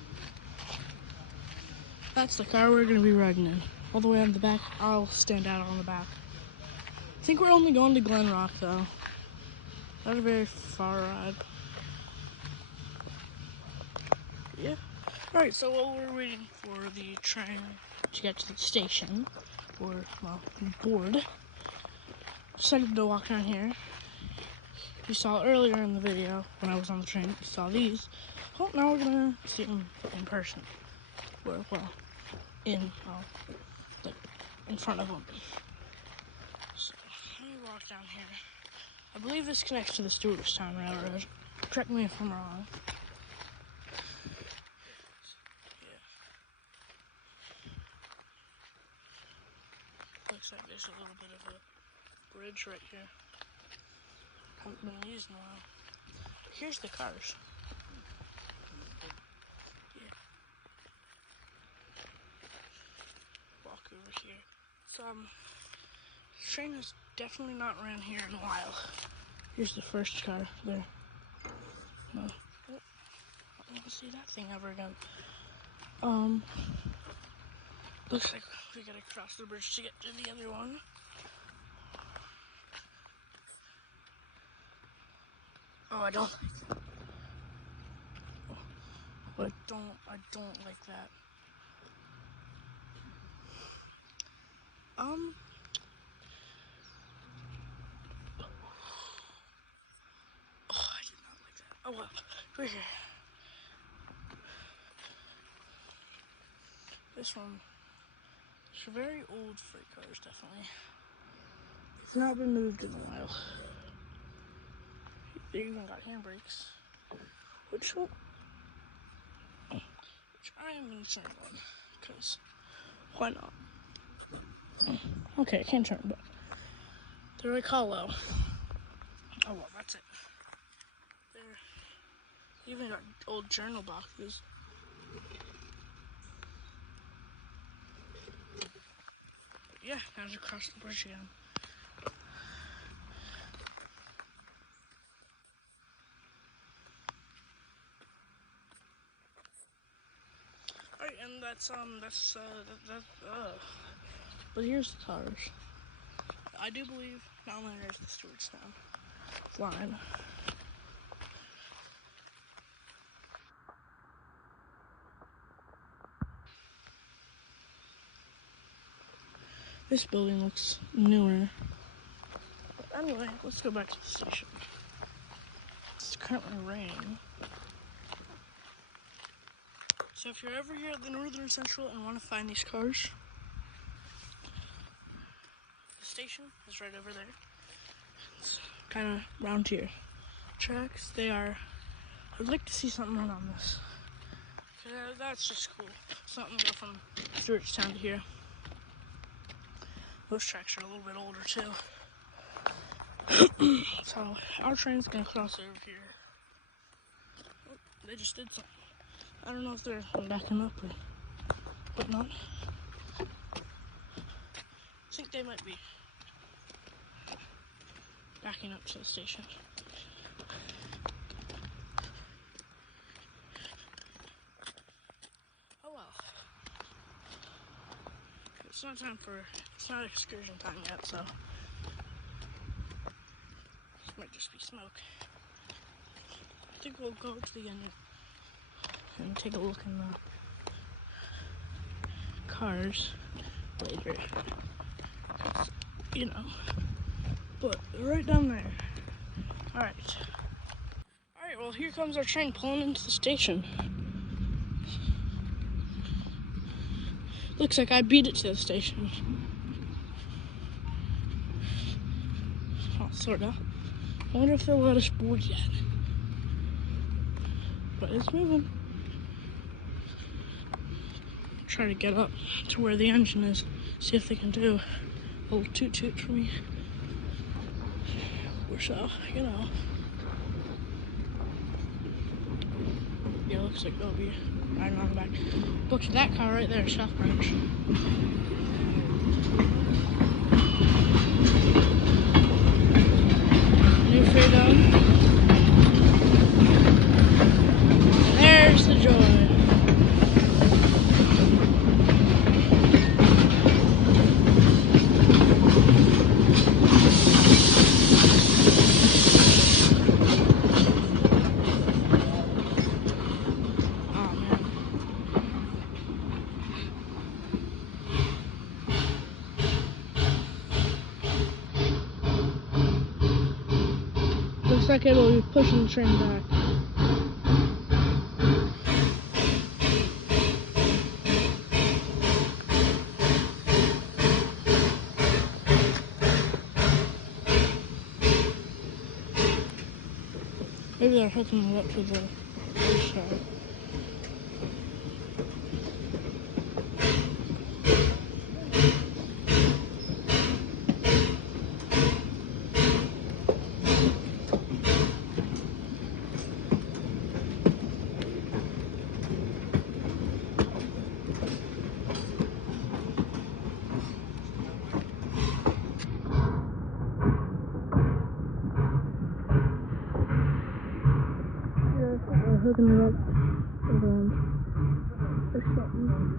That's the car we're gonna be riding in. All the way on the back. I'll stand out on the back. I think we're only going to Glen Rock though. Not a very far ride. Yeah. Alright, so while we're waiting for the train to get to the station, or, well, board, decided to walk down here. You saw earlier in the video, when I was on the train, you saw these. Well, now we're gonna see them in person. Well, in front of them. So, let me walk down here. I believe this connects to the Stewartstown Railroad. Correct me if I'm wrong. Looks like there's a little bit of a bridge right here. Haven't been used in a while. Here's the cars. Yeah. Walk over here. So, the train has definitely not ran here in a while. Here's the first car there. No. Oh, I don't want to see that thing ever again. Looks like we gotta cross the bridge to get to the other one. Oh, I don't like that. Oh, I did not like that. Oh well, we're here. This one, it's very old freight cars, definitely. It's not been moved in a while. They even got handbrakes, which I am concerned on, because why not? Okay, I can't turn, but they're like hollow. Oh well, that's it. They're even got old journal boxes. But yeah, now to cross the bridge again. Alright, and but here's the cars. I do believe not only there's the Stewartstown line. This building looks newer. But anyway, let's go back to the station. It's currently raining. So if you're ever here at the Northern Central and want to find these cars, the station is right over there. It's kind of round here. Tracks, I'd like to see something run on this. That's just cool. Something go from Stewartstown to here. Those tracks are a little bit older too. So our train's gonna cross over here. Oh, they just did something. I don't know if they're backing up or whatnot. I think they might be backing up to the station. Oh well. It's not excursion time yet, so this might just be smoke. think we'll go to the end and take a look in the cars later. You know, but right down there. Alright, well, here comes our train pulling into the station. Looks like I beat it to the station. Oh, sorta. I wonder if they'll let us board yet. But it's moving. Try to get up to where the engine is. See if they can do a little toot toot for me. Or so, you know. Yeah, looks like they'll be riding on the back. Look at that car right there, South Branch. New freedom. There's the joy. Looks like it'll be pushing the train back. Maybe they're hooking it up to the other side. They're hooking it up or something.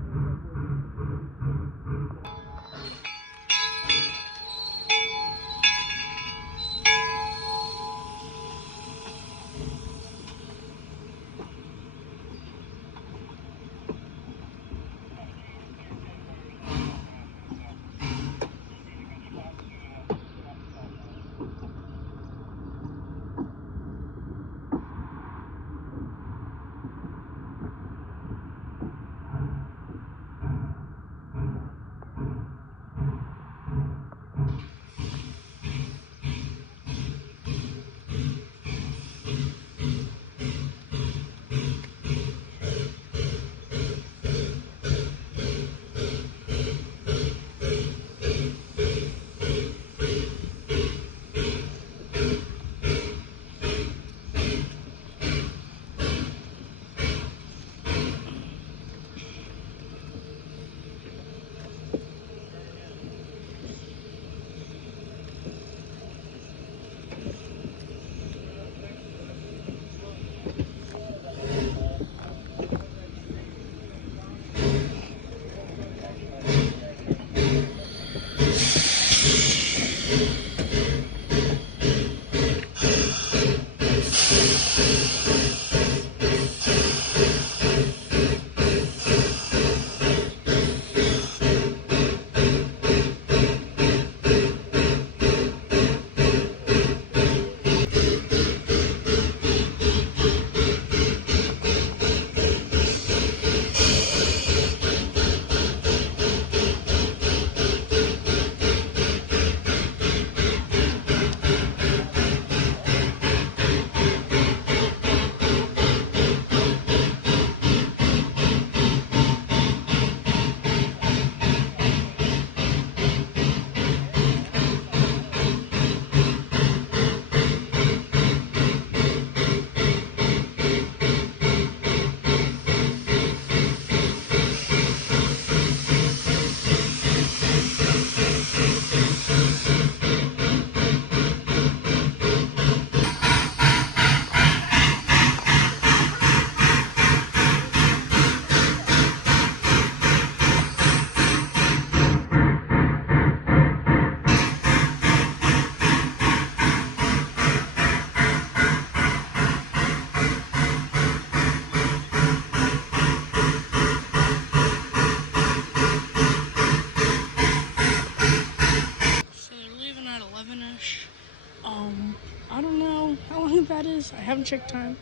that is. I haven't checked time.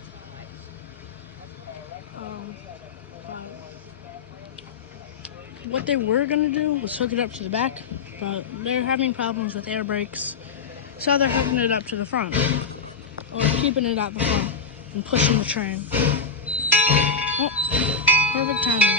What they were gonna do was hook it up to the back, but they're having problems with air brakes, so they're hooking it up to the front, or keeping it at the front and pushing the train. Oh, perfect timing.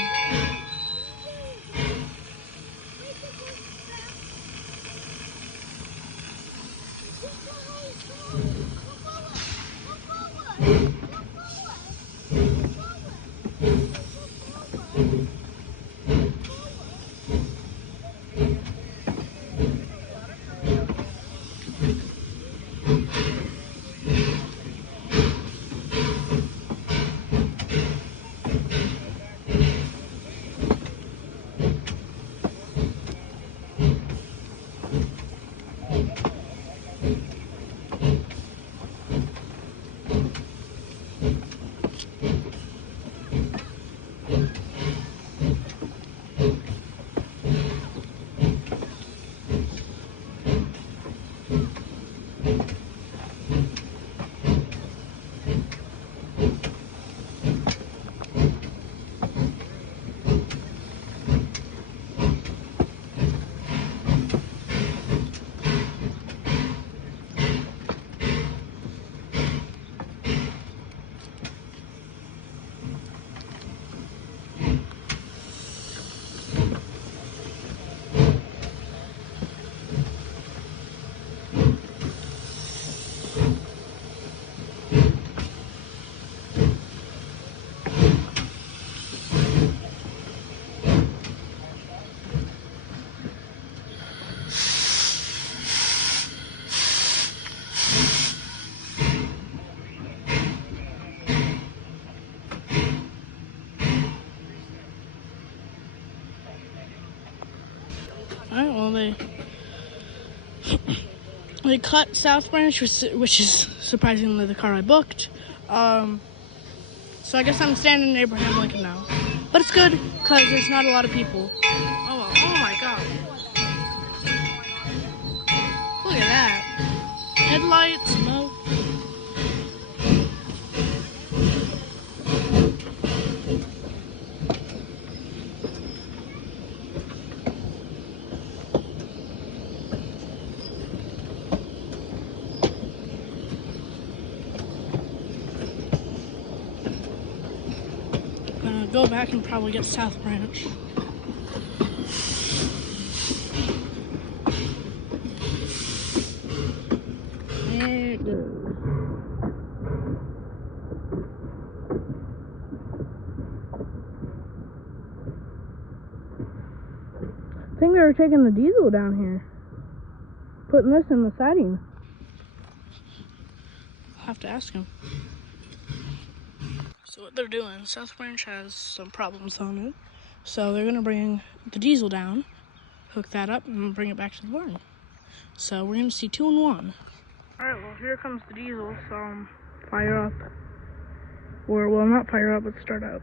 Alright, well, they cut South Branch, which is surprisingly the car I booked. So I guess I'm standing in Abraham Lincoln now. But it's good, because there's not a lot of people. Oh my god. Look at that. Headlights, smoke. Go back and probably get South Branch. There it goes. I think they were taking the diesel down here, putting this in the siding. I'll have to ask him. So what they're doing, South Branch has some problems on it. So they're gonna bring the diesel down, hook that up, and bring it back to the barn. So we're gonna see 2 in 1. Alright, well here comes the diesel, so fire up. Or, well, not fire up, but start up.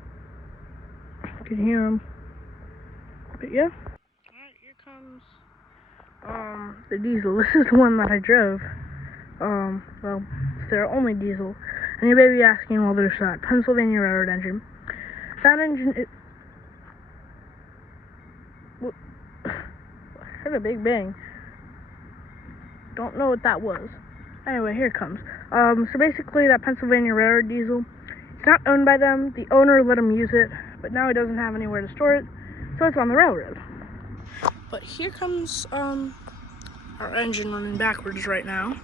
You can hear them. But yeah. Alright, here comes the diesel. This is the one that I drove. Well, it's their only diesel. And you may be asking, well, there's that Pennsylvania Railroad engine. That engine, had a big bang. Don't know what that was. Anyway, here it comes. So basically, that Pennsylvania Railroad diesel, it's not owned by them. The owner let him use it, but now he doesn't have anywhere to store it, so it's on the railroad. But here comes our engine running backwards right now.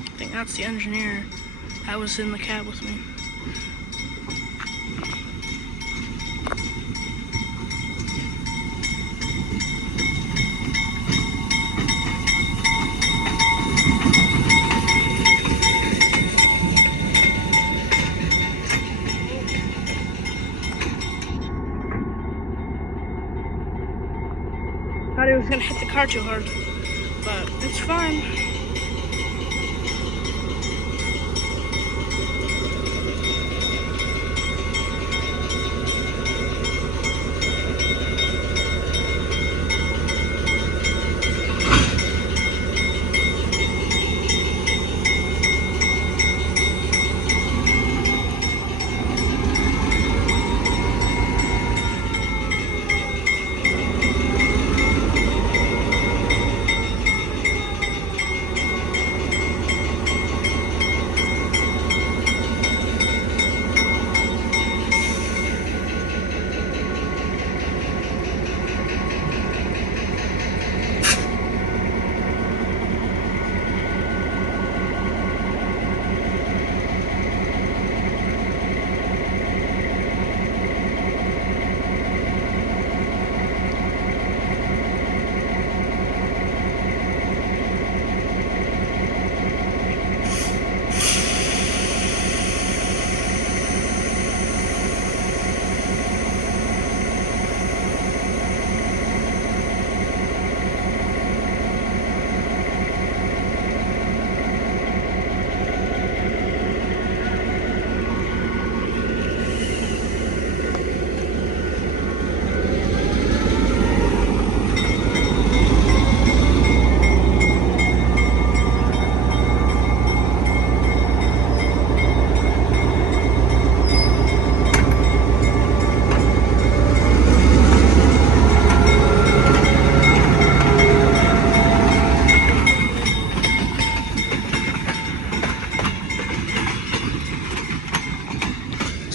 I think that's the engineer that was in the cab with me. Thought he was gonna hit the car too hard, but it's fine.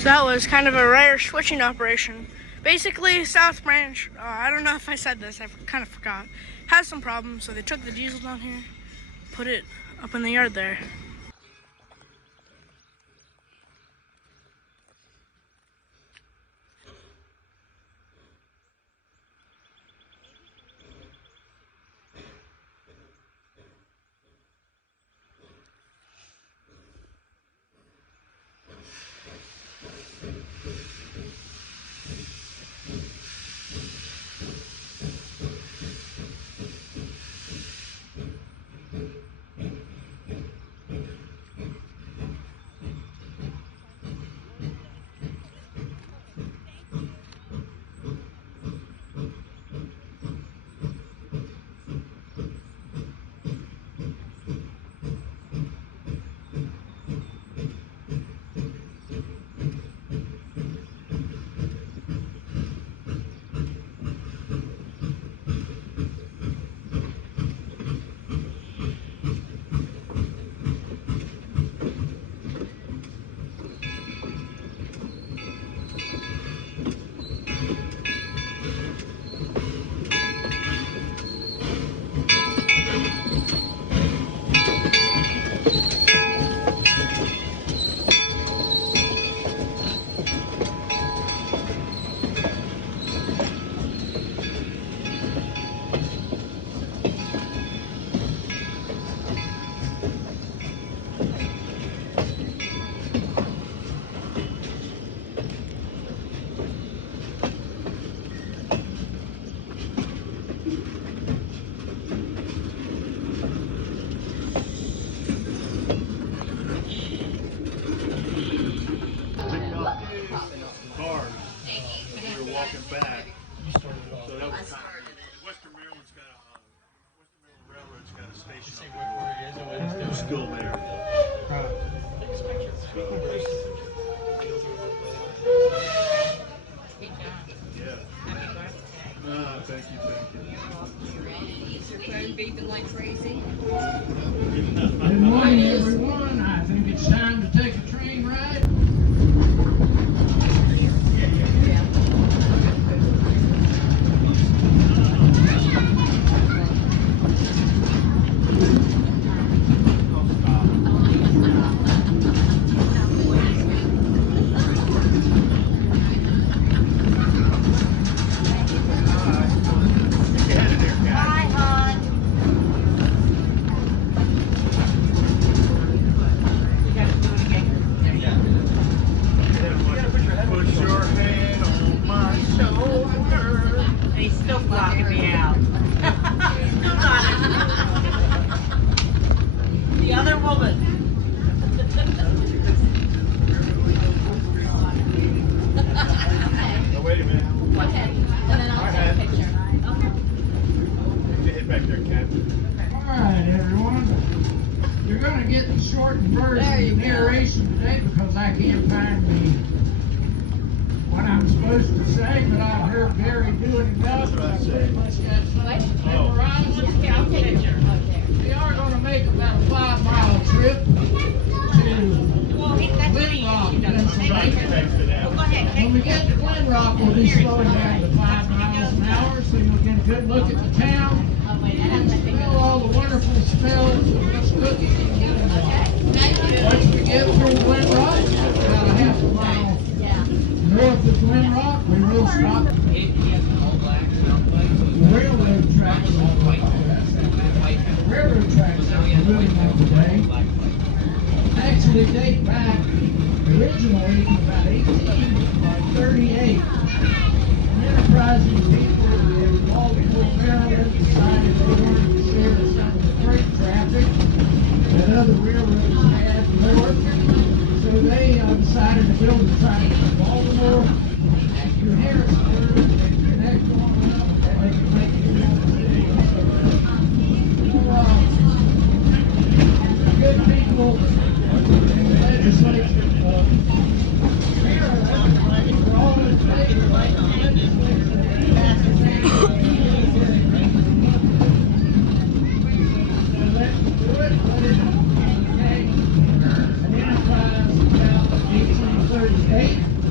So that was kind of a rare switching operation. Basically, South Branch, I don't know if I said this, I kind of forgot, has some problems, so they took the diesel down here, put it up in the yard there. Cars. We were walking back. So that was Western Maryland's got a Western Maryland Railroad's got a station up there. It's still there. Yeah. Thank you. Beeping like crazy. Good morning, everyone. I think it's time to take a train ride. Put your hand on my shoulder. And he's still blocking me out. Still not. The other woman. Oh, wait a minute. Go ahead. And then I'll take a picture. Head back there, Captain. All right, everyone. You're going to get the shortened version of the narration today because I can't find what I'm supposed to say, but I've heard Gary do it enough. That's what I said. Okay, I'll take a picture. We are going to make about a 5-mile trip to Glen Rock, Pennsylvania. When we get to Glen Rock, we'll be slowing down to 5 miles an hour, so you'll get a good look at the town and smell all the wonderful smells of what's cooking in Glen Rock. Once we get through Glen Rock, about a half a mile north of Glen Rock, we will stop. The railroad tracks are railroad tracks are moving up today. Actually date back originally to about 1838. An enterprising people in Baltimore, Maryland decided they wanted to share some of the freight traffic that other railroads had north. So they decided to build a track from Baltimore to Harrisburg and connect on up so they could make it to the good people in the legislature we're all in favor of the legislature passed the same so let's do it. Let it take an enterprise about 1838.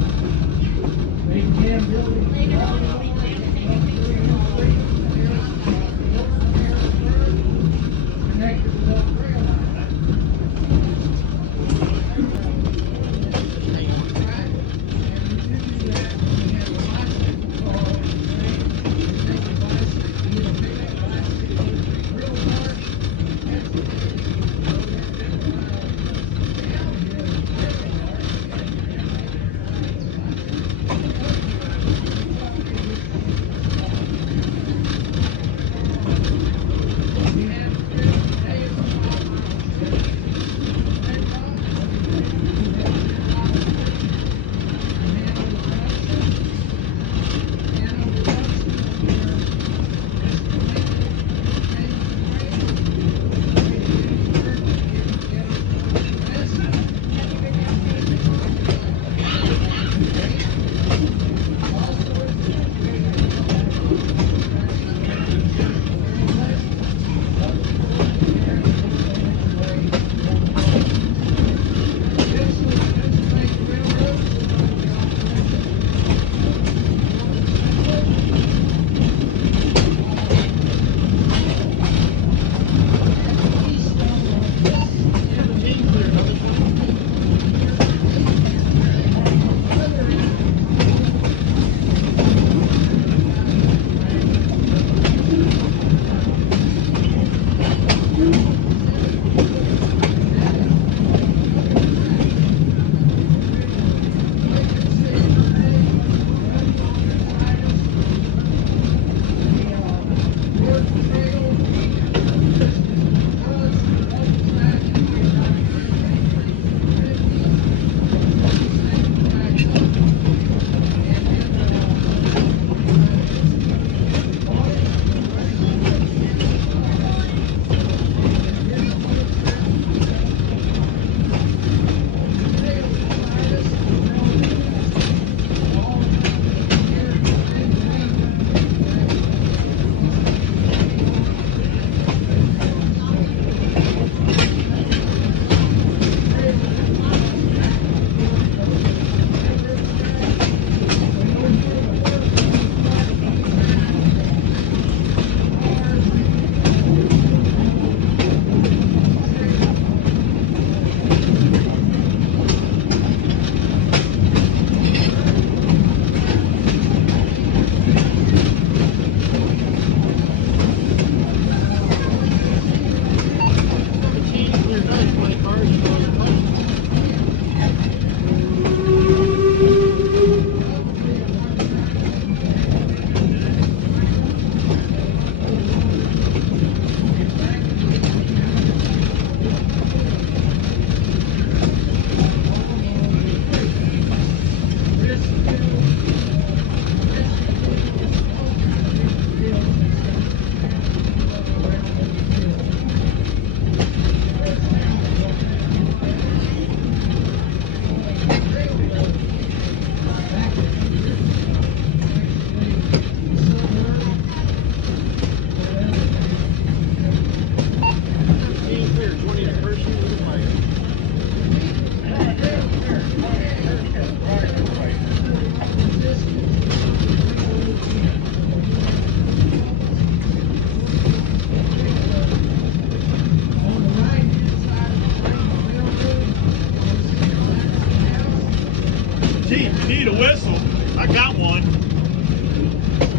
Chief, you need a whistle. I got one.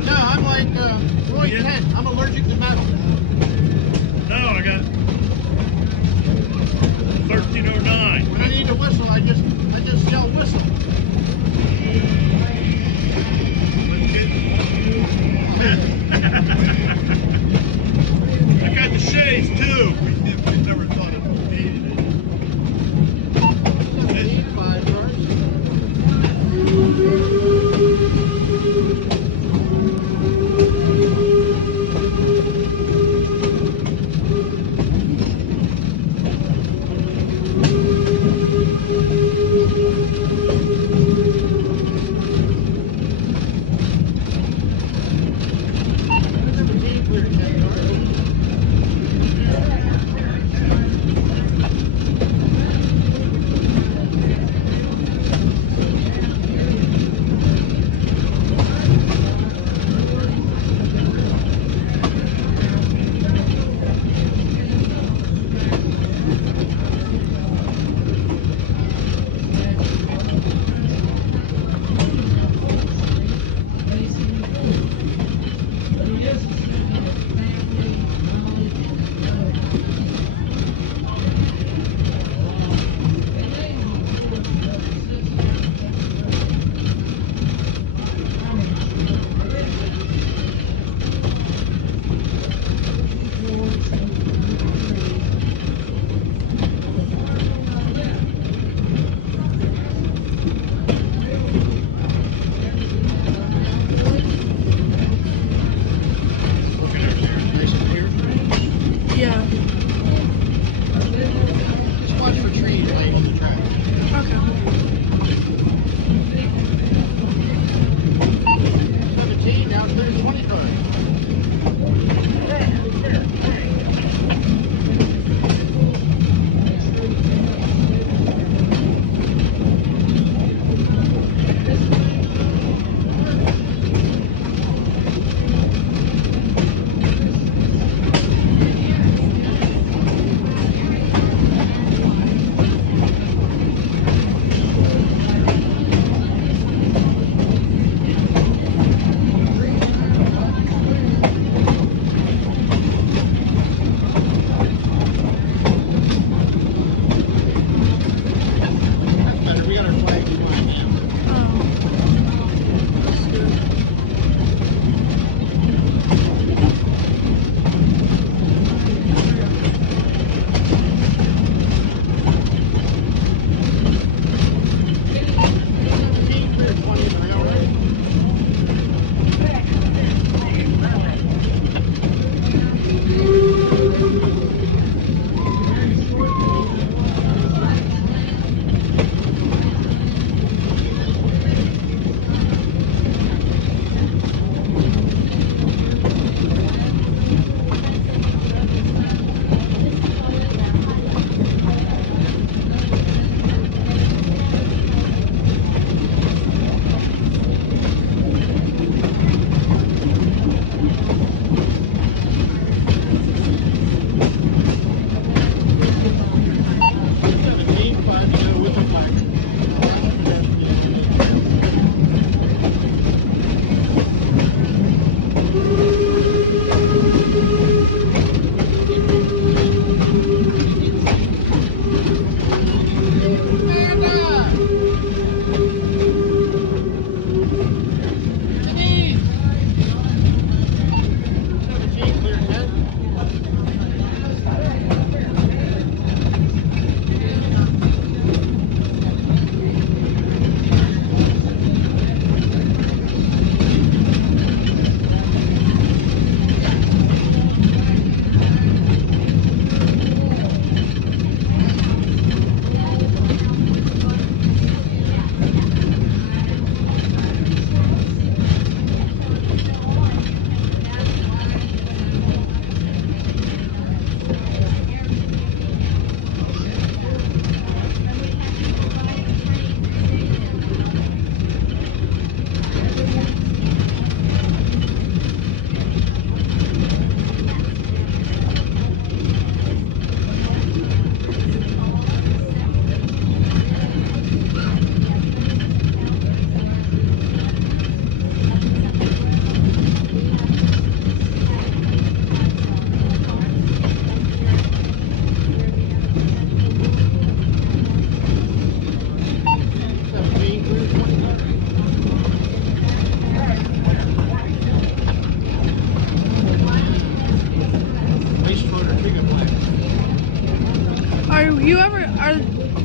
No, I'm like Roy Yeah. Kent. I'm allergic to metal. No, I got 1309. When I need to whistle, I just yell whistle. I got the shades too. We never thought of needing it. 5 bars.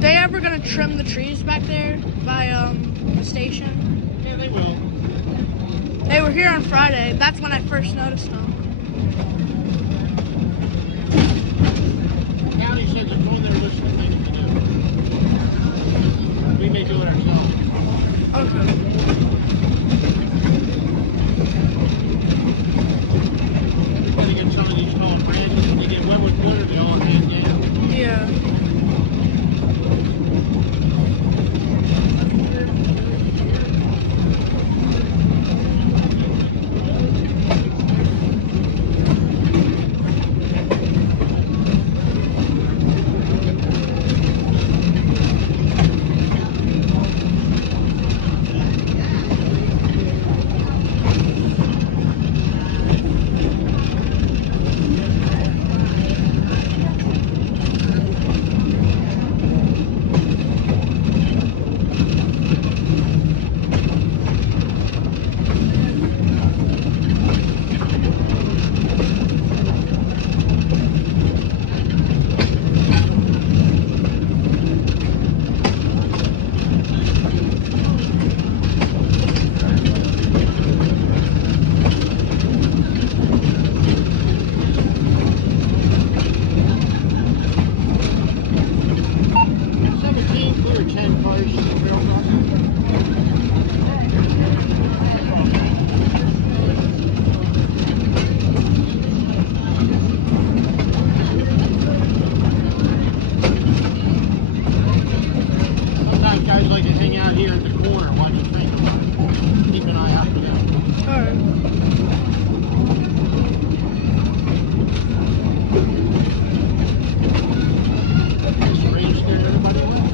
They ever gonna trim the trees back there by the station? Yeah, they will. They were here on Friday. That's when I first noticed them. The county says it's on their list of things to do. We may do it ourselves. Okay. They get some of these tall branches, and they get wet with water, they all hang down. Yeah. Sometimes guys like to hang out here at the corner while you think about it. Keep an eye out for them. Alright. This range there, everybody went.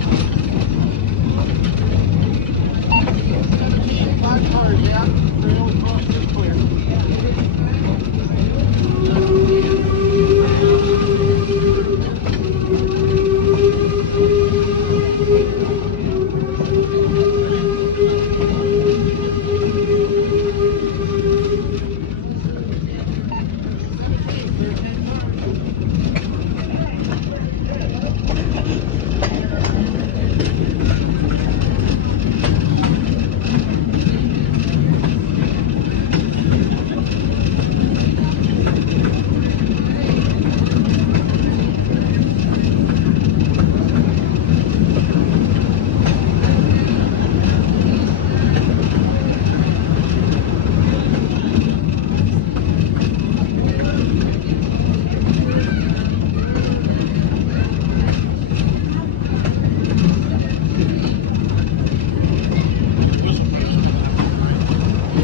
17, 5 cars out. Trail across this clear.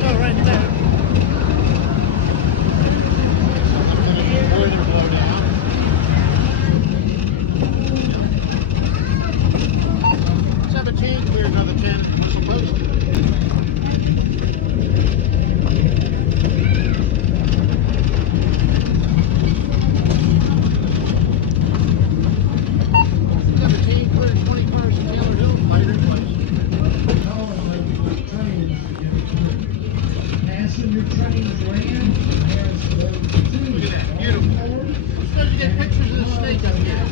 Oh, right there. Boiler blow down. 17, clear another 10. Whistle blows. Clear 21st Taylor Hill, lighter place. Passenger trains ran as the two. Look at that, beautiful. We're supposed to get pictures of the snake up here.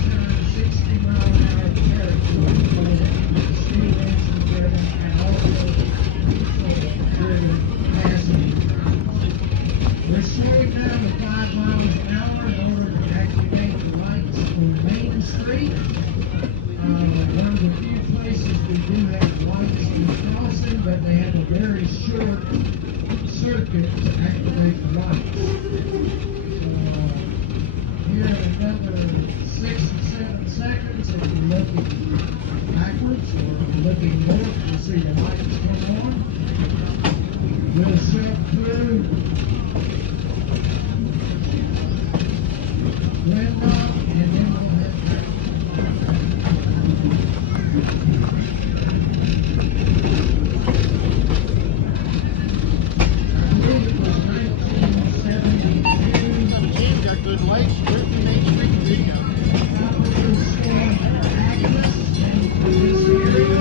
60 mile an hour territory for the steam engine driven and also driven passenger trains. We're slowing down to 5 miles an hour in order to activate the lights on Main Street. One of the few places we do have lights in the crossing, but they have a very short circuit to activate the lights. Here in another 6 or 7 seconds, if you're looking backwards or if you're looking north, you'll see the lights come on. We'll shut through Glenrock and then we'll head back. I believe it was 1972. 17, got good lights. Where's the Main Street video? Tropical storm Agnes came through this area.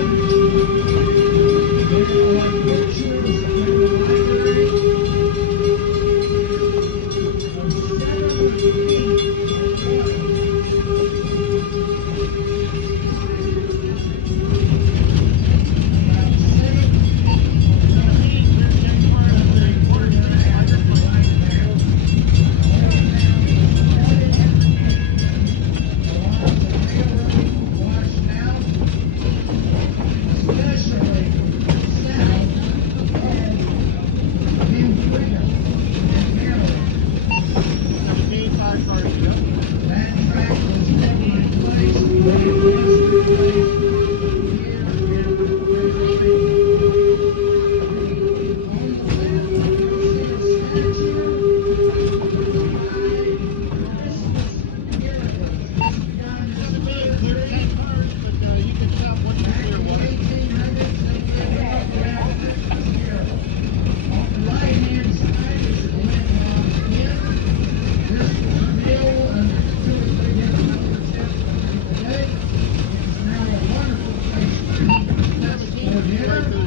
There are pictures in the library. dinner.